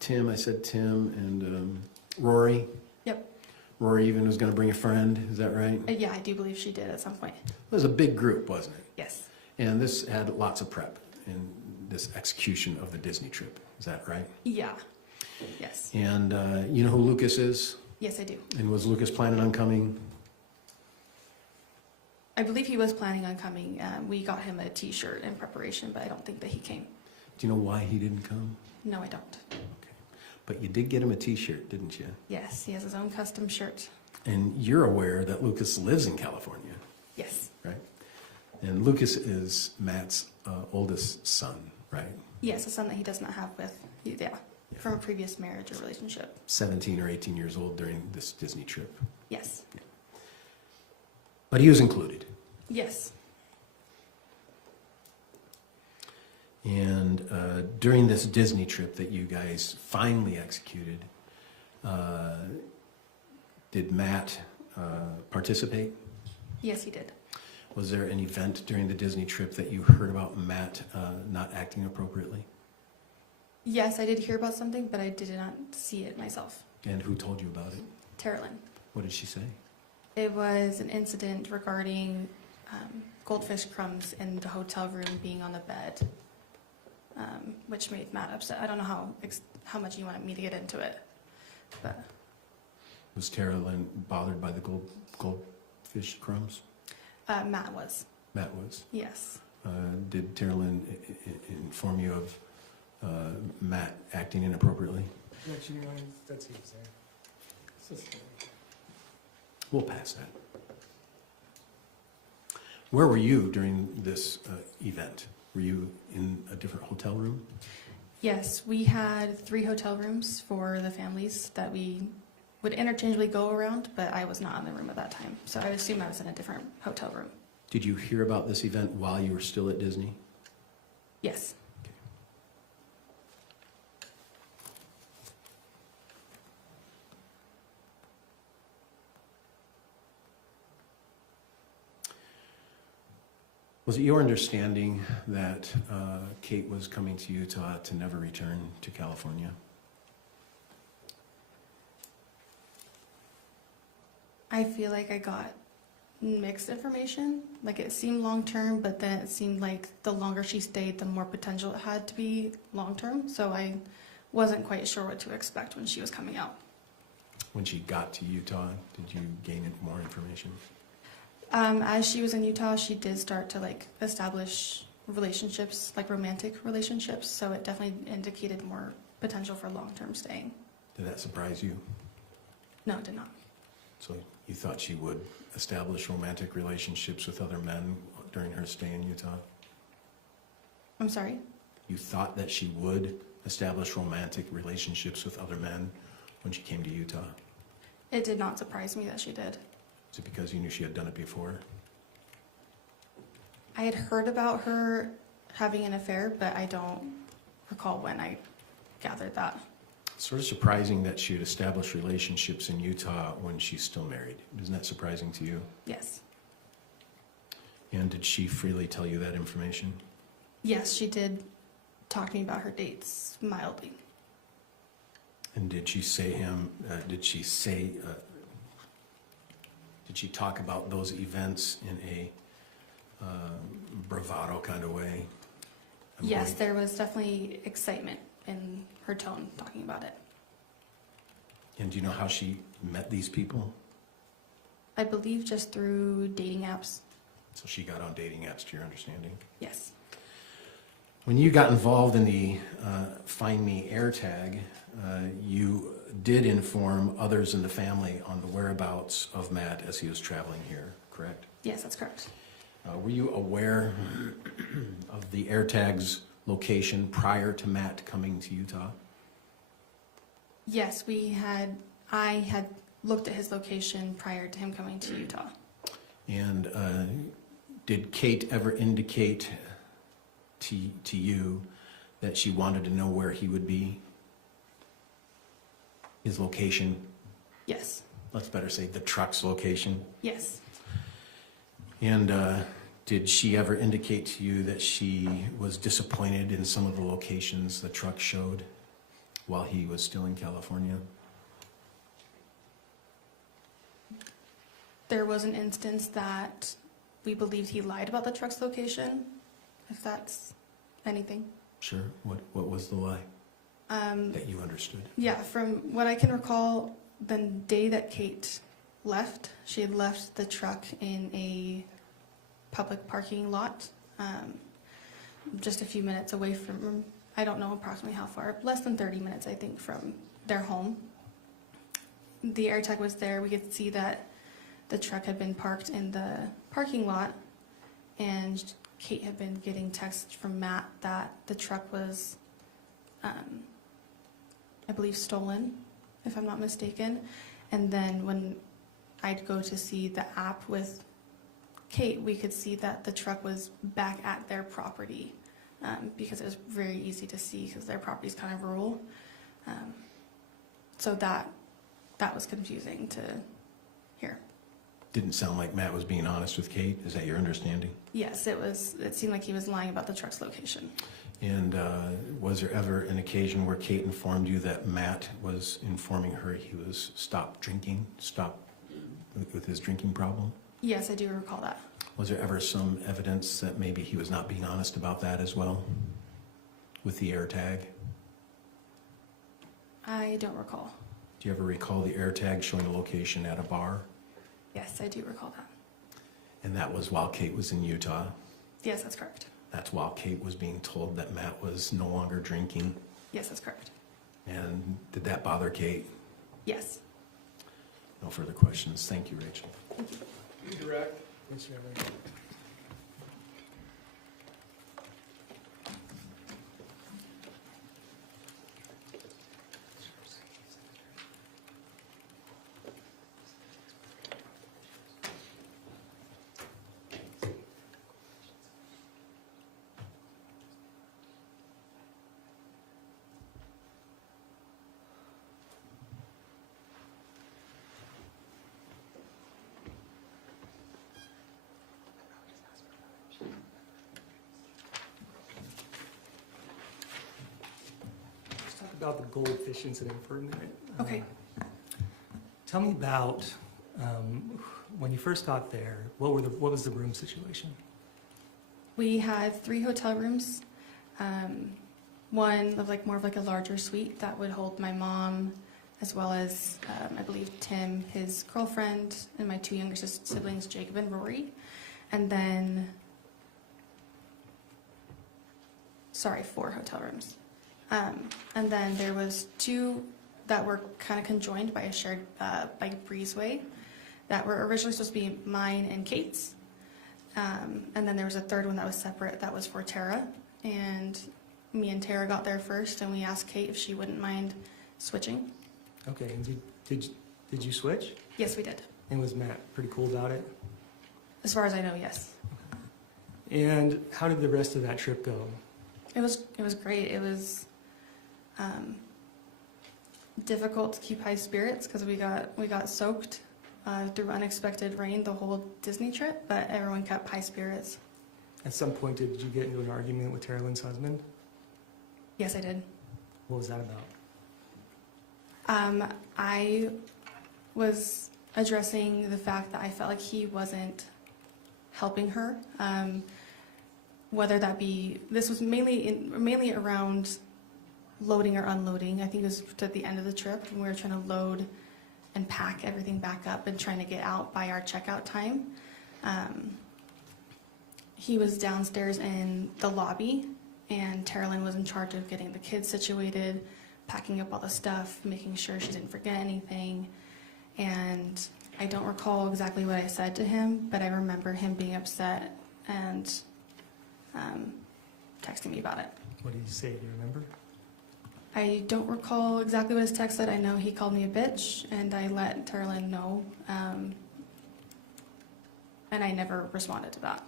Tim, I said Tim, and Rory. Yep. Rory even was going to bring a friend, is that right? It Yeah, I do believe she did at some point. was a big group, wasn't it? Yes. And this had lots of prep in this execution of the Disney trip, is that right? Yeah. Yes. And you know who Lucas is? Yes, I do. And was Lucas planning on coming? I believe he was planning on coming. We got him a T-shirt in preparation, but I don't think that he came. Do you know why he didn't come? No, I don't. Okay. But you did get him a T-shirt, didn't you? Yes, he has his own custom shirt. And you're aware that Lucas lives in California, Yes. right? And Lucas is Matt's oldest son, right? Yes, a son that he does not have with, from a previous marriage or relationship. 17 or 18 years old during this Disney trip. Yes. But he was included. Yes. And during this Disney trip that you guys finally executed, did Matt participate? Yes, he did. Was there an event during the Disney trip that you heard about Matt not acting appropriately? Yes, I did hear about something, but I did not see it myself. And who told you about it? Terilyn. What did she say? It was an incident regarding goldfish crumbs in the hotel room being on the bed, which made Matt upset. I don't know how much you wanted me to get into it, but Was Terilyn bothered by the goldfish crumbs? Matt was. Matt was. Yes. Did Terilyn inform you of Matt acting inappropriately? No, that's what he's saying. We'll pass that. Where were you during this event? Were you in a different hotel room? Yes, we had 3 hotel rooms for the families that we would interchangeably go around, but I was not in the room at that time. So I assume I was in a different hotel room. Did you hear about this event while you were still at Disney? Yes. Was it your understanding that Kate was coming to Utah to never return to California? I feel like I got mixed information. Like it seemed long-term, but then it seemed like the longer she stayed, the more potential it had to be long-term. So I wasn't quite sure what to expect when she was coming out. When she got to Utah, did you gain more information? As she was in Utah, she did start to like establish relationships, like romantic relationships. So it definitely indicated more potential for long-term staying. Did that surprise you? No, it did not. So you thought she would establish romantic relationships with other men during her stay in Utah? I'm sorry? You thought that she would establish romantic relationships with other men when she came to Utah? It did not surprise me that she did. Is it because you knew she had done it before? I had heard about her having an affair, but I don't recall when I gathered that. It's sort of surprising that she would establish relationships in Utah when she's still married. Isn't that surprising to you? Yes. And did she freely tell you that information? Yes, she did talk to me about her dates mildly. And did she talk about those events in a bravado kind of way? Yes, there was definitely excitement in her tone talking about it. And do you know how she met these people? I believe just through dating apps. So she got on dating apps, to your understanding? Yes. When you got involved in the Find Me AirTag, you did inform others in the family on the whereabouts of Matt as he was traveling here, correct? Yes, that's correct. Were you aware of the AirTag's location prior to Matt coming to Utah? Yes, I had looked at his location prior to him coming to Utah. And did Kate ever indicate to you that she wanted to know where he would be? His location? Yes. Let's better say the truck's location. Yes. And did she ever indicate to you that she was disappointed in some of the locations the truck showed while he was still in California? There was an instance that we believed he lied about the truck's location, if that's anything. Sure. What was the lie that you understood? Yeah, from what I can recall, the day that Kate left, she had left the truck in a public parking lot, just a few minutes away from, I don't know approximately how far, less than 30 minutes, I think, from their home. The AirTag was there. We could see that the truck had been parked in the parking lot, and Kate had been getting texts from Matt that the truck was, I believe, stolen, if I'm not mistaken. And then when I'd go to see the app with Kate, we could see that the truck was back at their property, because it was very easy to see because their property is kind of rural. So that was confusing to hear. Didn't sound like Matt was being honest with Kate. Is that your understanding? Yes, it seemed like he was lying about the truck's location. And was there ever an occasion where Kate informed you that Matt was informing her he was stopped with his drinking problem? Yes, I do recall that. Was there ever some evidence that maybe he was not being honest about that as well with the AirTag? I don't recall. Do you ever recall the AirTag showing a location at a bar? Yes, I do recall that. And that was while Kate was in Utah? Yes, that's correct. That's while Kate was being told that Matt was no longer drinking? Yes, that's correct. And did that bother Kate? Yes. No further questions. Thank you, Rachel. Thank you. Redirect. Yes, Your Honor. Let's talk about the goldfish incident for a minute. Okay. Tell me about When you first got there, what was the room situation? We had 3 hotel rooms. One of more of a larger suite that would hold my mom, as well as I believe Tim, his girlfriend, and my 2 younger siblings, Jacob and Rory. And then, 4 hotel rooms. And then there was 2 that were kind of conjoined by a shared breezeway that were originally supposed to be mine and Kate's. And then there was a 3rd one that was separate that was for Tara. And me and Tara got there first, and we asked Kate if she wouldn't mind switching. Okay, and did you switch? Yes, we did. And was Matt pretty cool about it? As far as I know, yes. And how did the rest of that trip go? It was great. It was difficult to keep high spirits because we got soaked through unexpected rain the whole Disney trip, but everyone kept high spirits. At some point, did you get into an argument with Tara Lynn's husband? Yes, I did. What was that about? I was addressing the fact that I felt like he wasn't helping her. Whether that be, this was mainly around loading or unloading. I think it was at the end of the trip when we were trying to load and pack everything back up and trying to get out by our checkout time. He was downstairs in the lobby, and Tara Lynn was in charge of getting the kids situated, packing up all the stuff, making sure she didn't forget anything. And I don't recall exactly what I said to him, but I remember him being upset and texting me about it. What did he say? Do you remember? I don't recall exactly what his text said. I know he called me a bitch, and I let Tara Lynn know, and I never responded to that.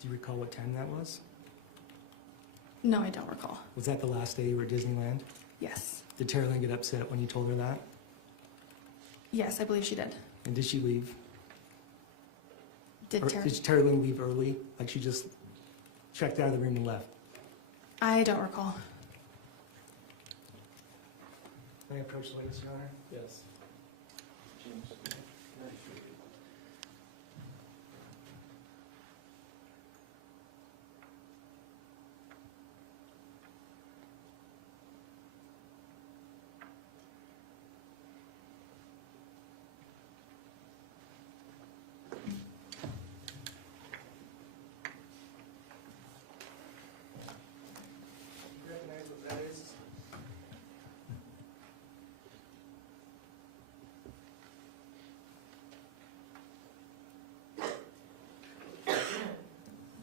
Do you recall what time that was? No, I don't recall. Was that the last day you were at Disneyland? Yes. Did Tara Lynn get upset when you told her that? Yes, I believe she did. And did she leave? Did Tara Lynn leave early? Like she just checked out of the room and left? I don't recall. May I approach the witness, Your Honor? Yes. James, You recognize what that is?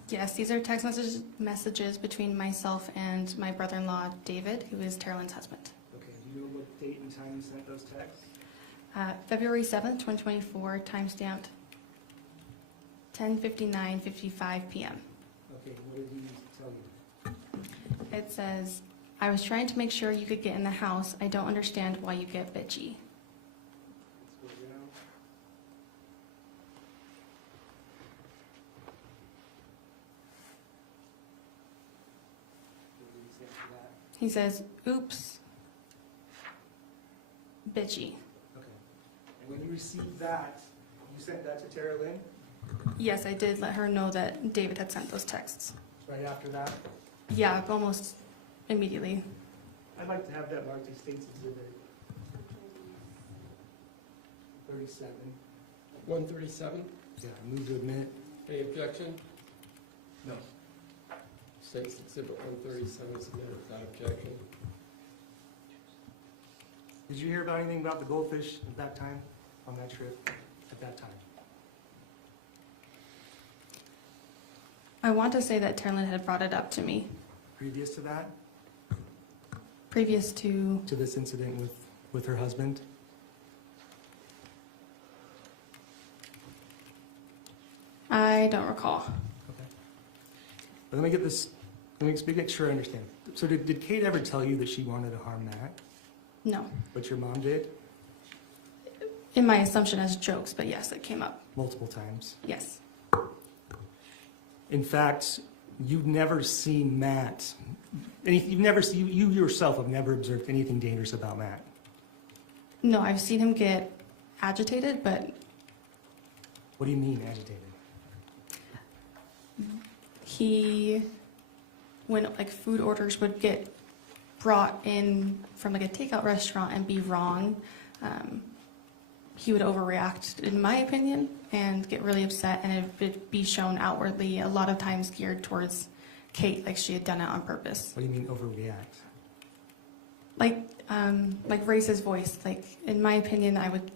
Yes, these are text messages between myself and my brother-in-law, David, who is Tara Lynn's husband. Okay, do you know what date and time you sent those texts? February 7th, 2024, timestamped 10:59:55 p.m. Okay, what did he tell you? It says, I was trying to make sure you could get in the house. I don't understand why you get bitchy. Let's go down. What did he say after that? He says, oops, bitchy. Okay. And when you received that, you sent that to Tara Lynn? Yes, I did let her know that David had sent those texts. Right after that? Yeah, almost immediately. I'd like to have that marked as State's Exhibit 37. 137. Yeah, I move to admit. Any objection? No. State's Exhibit 137 submitted without objection. Did you hear about anything about the goldfish at that time, on that trip, at that time? I want to say that Tara Lynn had brought it up to me Previous to that, previous to, to this incident with her husband? I don't recall. Okay. But let me get this, let me make sure I understand. So did Kate ever tell you that she wanted to harm Matt, No. but your mom did? In my assumption as jokes, but yes, it came up. Multiple times. Yes. In fact, you've never seen Matt, you yourself have never observed anything dangerous about Matt. No, I've seen him get agitated, but What do you mean agitated? When like food orders would get brought in from like a takeout restaurant and be wrong, he would overreact, in my opinion, and get really upset, and it would be shown outwardly, a lot of times geared towards Kate, like she had done it on purpose. What do you mean overreact? Like raise his voice. Like, in my opinion, I would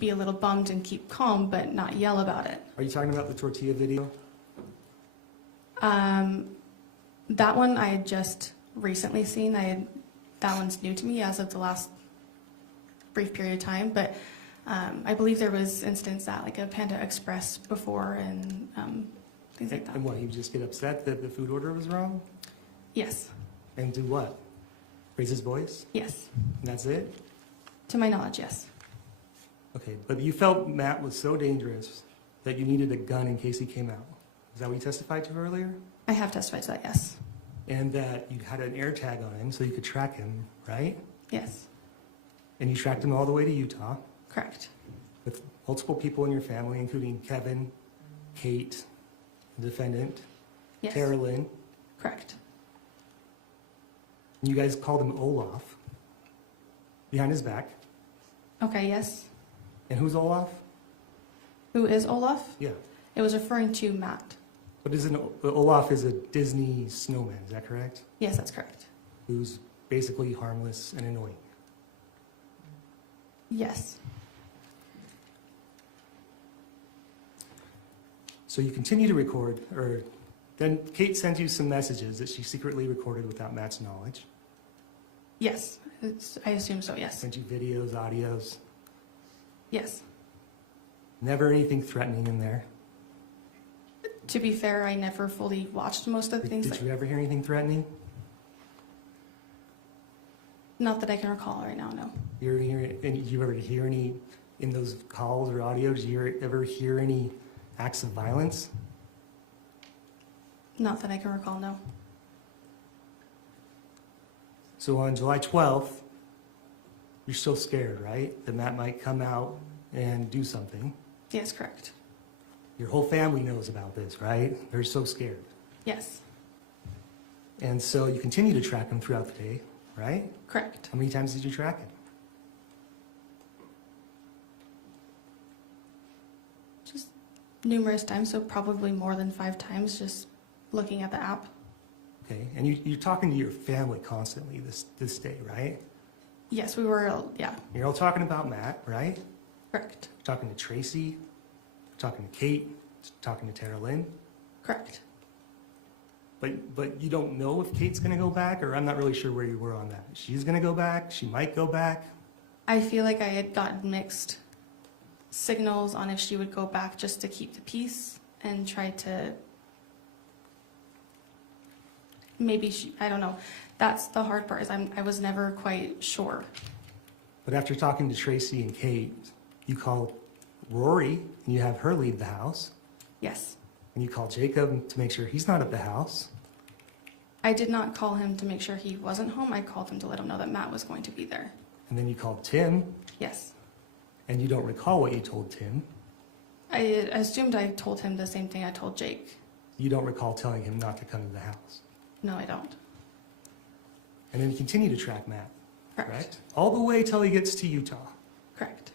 be a little bummed and keep calm, but not yell about it. Are you talking about the tortilla video? That one I had just recently seen. That one's new to me as of the last brief period of time, but I believe there was instance at like a Panda Express before and things like that. And what, he would just get upset that the food order was wrong? Yes, And do what? Raise his voice? yes. And that's it? To my knowledge, yes. Okay, but you felt Matt was so dangerous that you needed a gun in case he came out. Is that what you testified to earlier? I have testified to that, yes. And that you had an air tag on him so you could track him, right? Yes, And you tracked him all the way to Utah correct. with multiple people in your family, including Kevin, Kate, the defendant, Yes, Carolyn. correct. And you guys called him Olaf behind his back. Okay, yes. And who's Olaf? Who is Olaf? Yeah. It was referring to Matt. But Olaf is a Disney snowman, is that correct? Yes, that's correct. Who's basically harmless and annoying. Yes, So you continue to record, or then Kate sends you some messages that she secretly recorded without Matt's knowledge. yes. I assume so, yes. Sent you videos, audios, Yes. never anything threatening in there. To be fair, I never fully watched most of the things. Did you ever hear anything threatening? Not that I can recall right now, no. Did you ever hear any, in those calls or audios, did you ever hear any acts of violence? Not that I can recall, no. So on July 12th, you're still scared, right? That Matt might come out and do something. Yes, correct. Your whole family knows about this, right? They're so scared. Yes, And so you continue to track him throughout the day, right? correct. How many times did you track him? Just numerous times, so probably more than 5 times, just looking at the app. Okay, and you're talking to your family constantly this day, right? Yes, we were, yeah, You're all talking about Matt, right? correct. You're talking to Tracy, you're talking to Kate, talking to Tara Lynn. Correct. But you don't know if Kate's gonna go back, or I'm not really sure where you were on that. She's gonna go back, she might go back. I feel like I had gotten mixed signals on if she would go back just to keep the peace and try to, maybe I don't know. That's the hard part, is I was never quite sure. But after talking to Tracy and Kate, you call Rory and you have her leave the house, Yes. and you call Jacob to make sure he's not at the house. I did not call him to make sure he wasn't home. I called him to let him know that Matt was going to be there. And then you called Tim, Yes. and you don't recall what you told Tim. I assumed I told him the same thing I told Jake. You don't recall telling him not to come to the house. No, I don't. And then you continue to track Matt, Correct. right? All the way till he gets to Utah. Correct.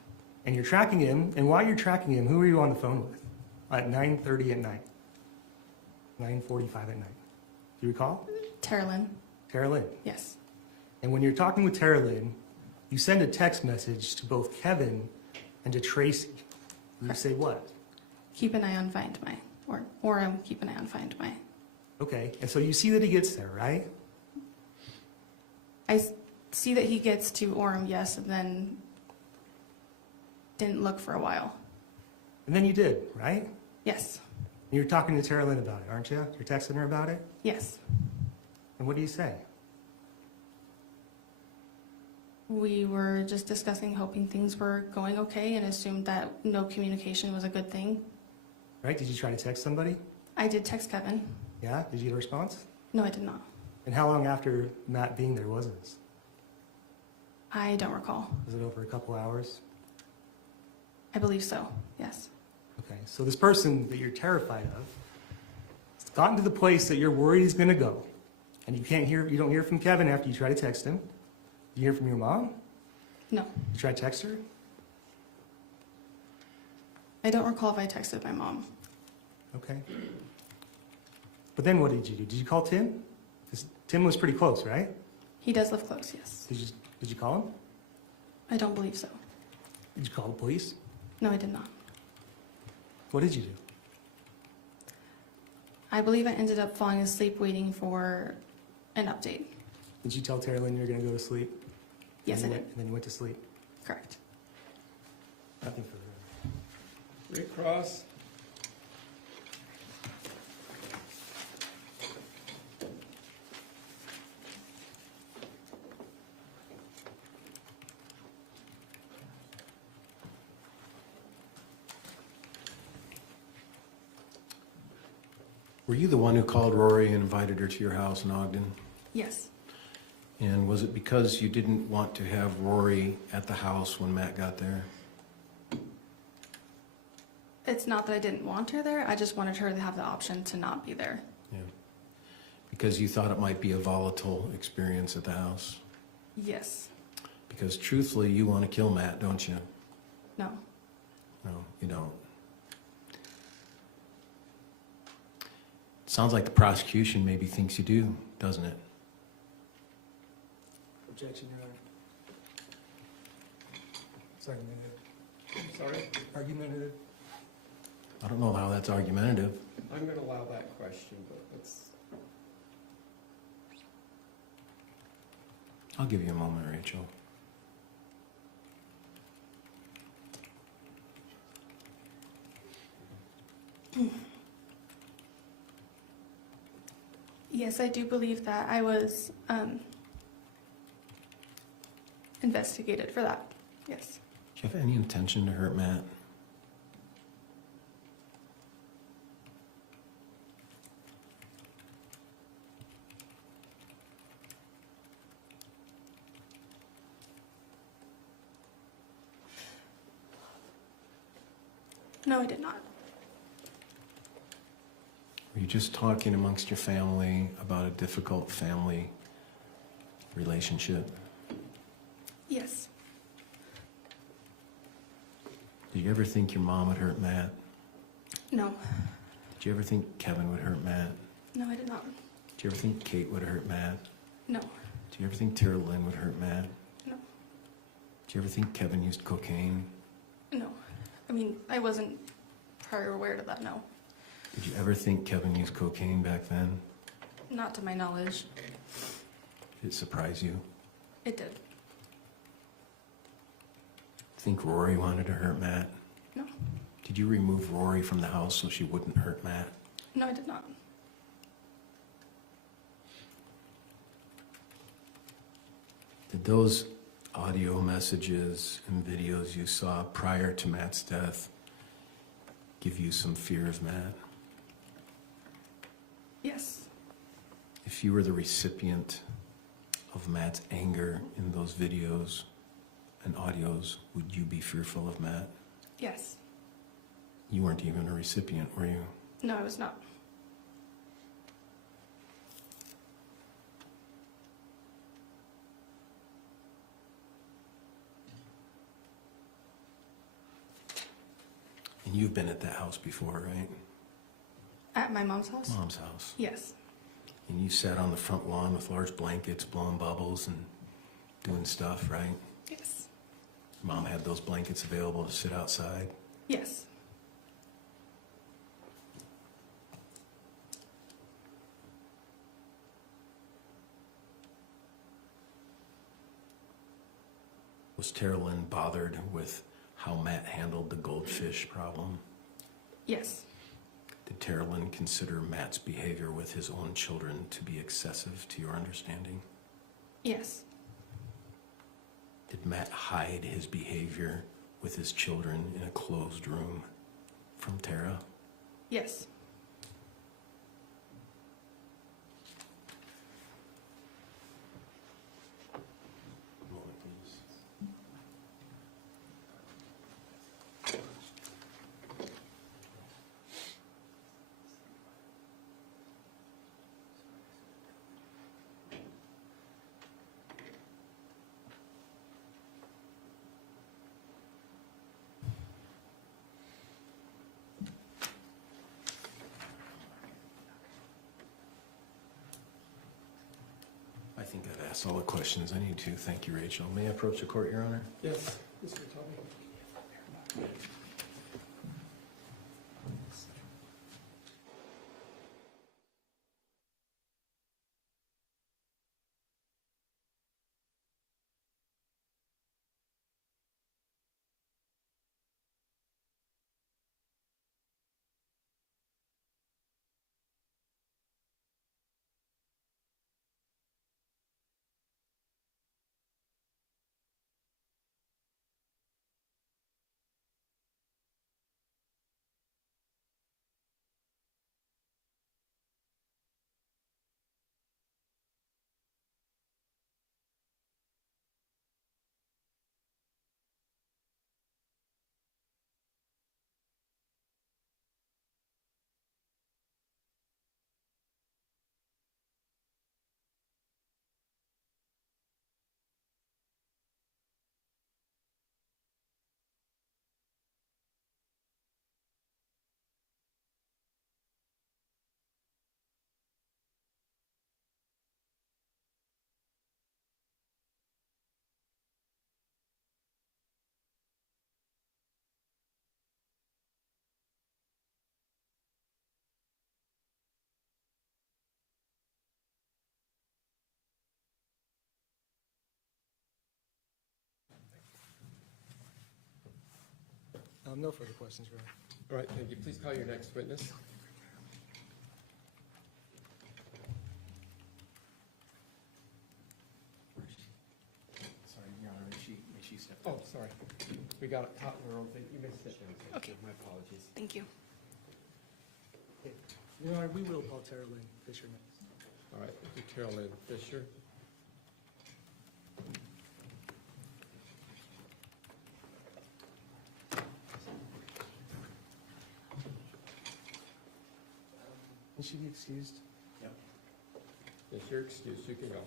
And you're tracking him, and while you're tracking him, who are you on the phone with? At 9:30 at night. 9:45 at night. Do you recall? Tara Lynn. Tara Lynn. Yes. And when you're talking with Tara Lynn, you send a text message to both Kevin and to Tracy. You Correct. say what? Keep an eye on Find My. Or keep an eye on Find My. Okay, and so you see that he gets there, right? I see that he gets to Orem, yes, and then didn't look for a while. And then you did, right? Yes. And you're talking to Tara Lynn about it, aren't you? You're texting her about it? Yes. And what do you say? We were just discussing, hoping things were going okay, and assumed that no communication was a good thing. Right? Did you try to text somebody? I did text Kevin. Yeah? Did you get a response? No, I did not. And how long after Matt being there was this? I don't recall. Was it over a couple hours? I believe so, yes. Okay, so this person that you're terrified of, it's gotten to the place that you're worried he's going to go, and you don't hear from Kevin after you try to text him. You hear from your mom? No. You try to text her? I don't recall if I texted my mom. Okay. But then what did you do? Did you call Tim? 'Cause Tim was pretty close, right? He does live close, yes. Did you call him? I don't believe so. Did you call the police? No, I did not. What did you do? I believe I ended up falling asleep waiting for an update. Did you tell Tara Lynn you were going to go to sleep? Yes, I And did. And then you went to sleep? Correct. Nothing further. Recross. Were you the one who called Rory and invited her to your house in Ogden? Yes. And was it because you didn't want to have Rory at the house when Matt got there? It's not that I didn't want her there. I just wanted her to have the option to not be there. Yeah. Because you thought it might be a volatile experience at the house? Yes. Because truthfully, you want to kill Matt, don't you? No. No, you don't. Sounds like the prosecution maybe thinks you do, doesn't it? Objection, Your Honor. It's argumentative. I'm sorry? Argumentative. I don't know how that's argumentative. I'm going to allow that question, but let's. I'll give you a moment, Rachel. Yes, I do believe that I was investigated for that. Yes. Do you have any intention to hurt Matt? No, I did not. Were you just talking amongst your family about a difficult family relationship? Yes. Did you ever think your mom would hurt Matt? No. Did you ever think Kevin would hurt Matt? No, I did not. Did you ever think Kate would hurt Matt? No. Did you ever think Tara Lynn would hurt Matt? No. Did you ever think Kevin used cocaine? No. I mean, I wasn't prior aware to that, no. Did you ever think Kevin used cocaine back then? Not to my knowledge. Did it surprise you? It did. Think Rory wanted to hurt Matt? No. Did you remove Rory from the house so she wouldn't hurt Matt? No, I did not. Did those audio messages and videos you saw prior to Matt's death give you some fear of Matt? Yes. If you were the recipient of Matt's anger in those videos and audios, would you be fearful of Matt? Yes. You weren't even a recipient, were you? No, I was not. And you've been at that house before, right? At my mom's house? Mom's house. Yes. And you sat on the front lawn with large blankets, blowing bubbles and doing stuff, right? Yes. Mom had those blankets available to sit outside. Yes. Was Tara Lynn bothered with how Matt handled the goldfish problem? Yes. Did Tara Lynn consider Matt's behavior with his own children to be excessive to your understanding? Yes. Did Matt hide his behavior with his children in a closed room from Tara? Yes. Moment, please. That's all the questions I need to. Thank you, Rachel. May I approach the court, Your Honor? Yes, Mr. Tully. No further questions, Your Honor. All right, thank you. Please call your next witness. Sorry, Your Honor, may she step Oh, sorry. We got it caught in our own thing. You may sit down. Okay. My apologies. Thank you. Your Honor, we will call Tara Lynn Fisher next. All right, thank you, Carol Lynn Fisher. Can she be excused? Yes, you're excused. You can go.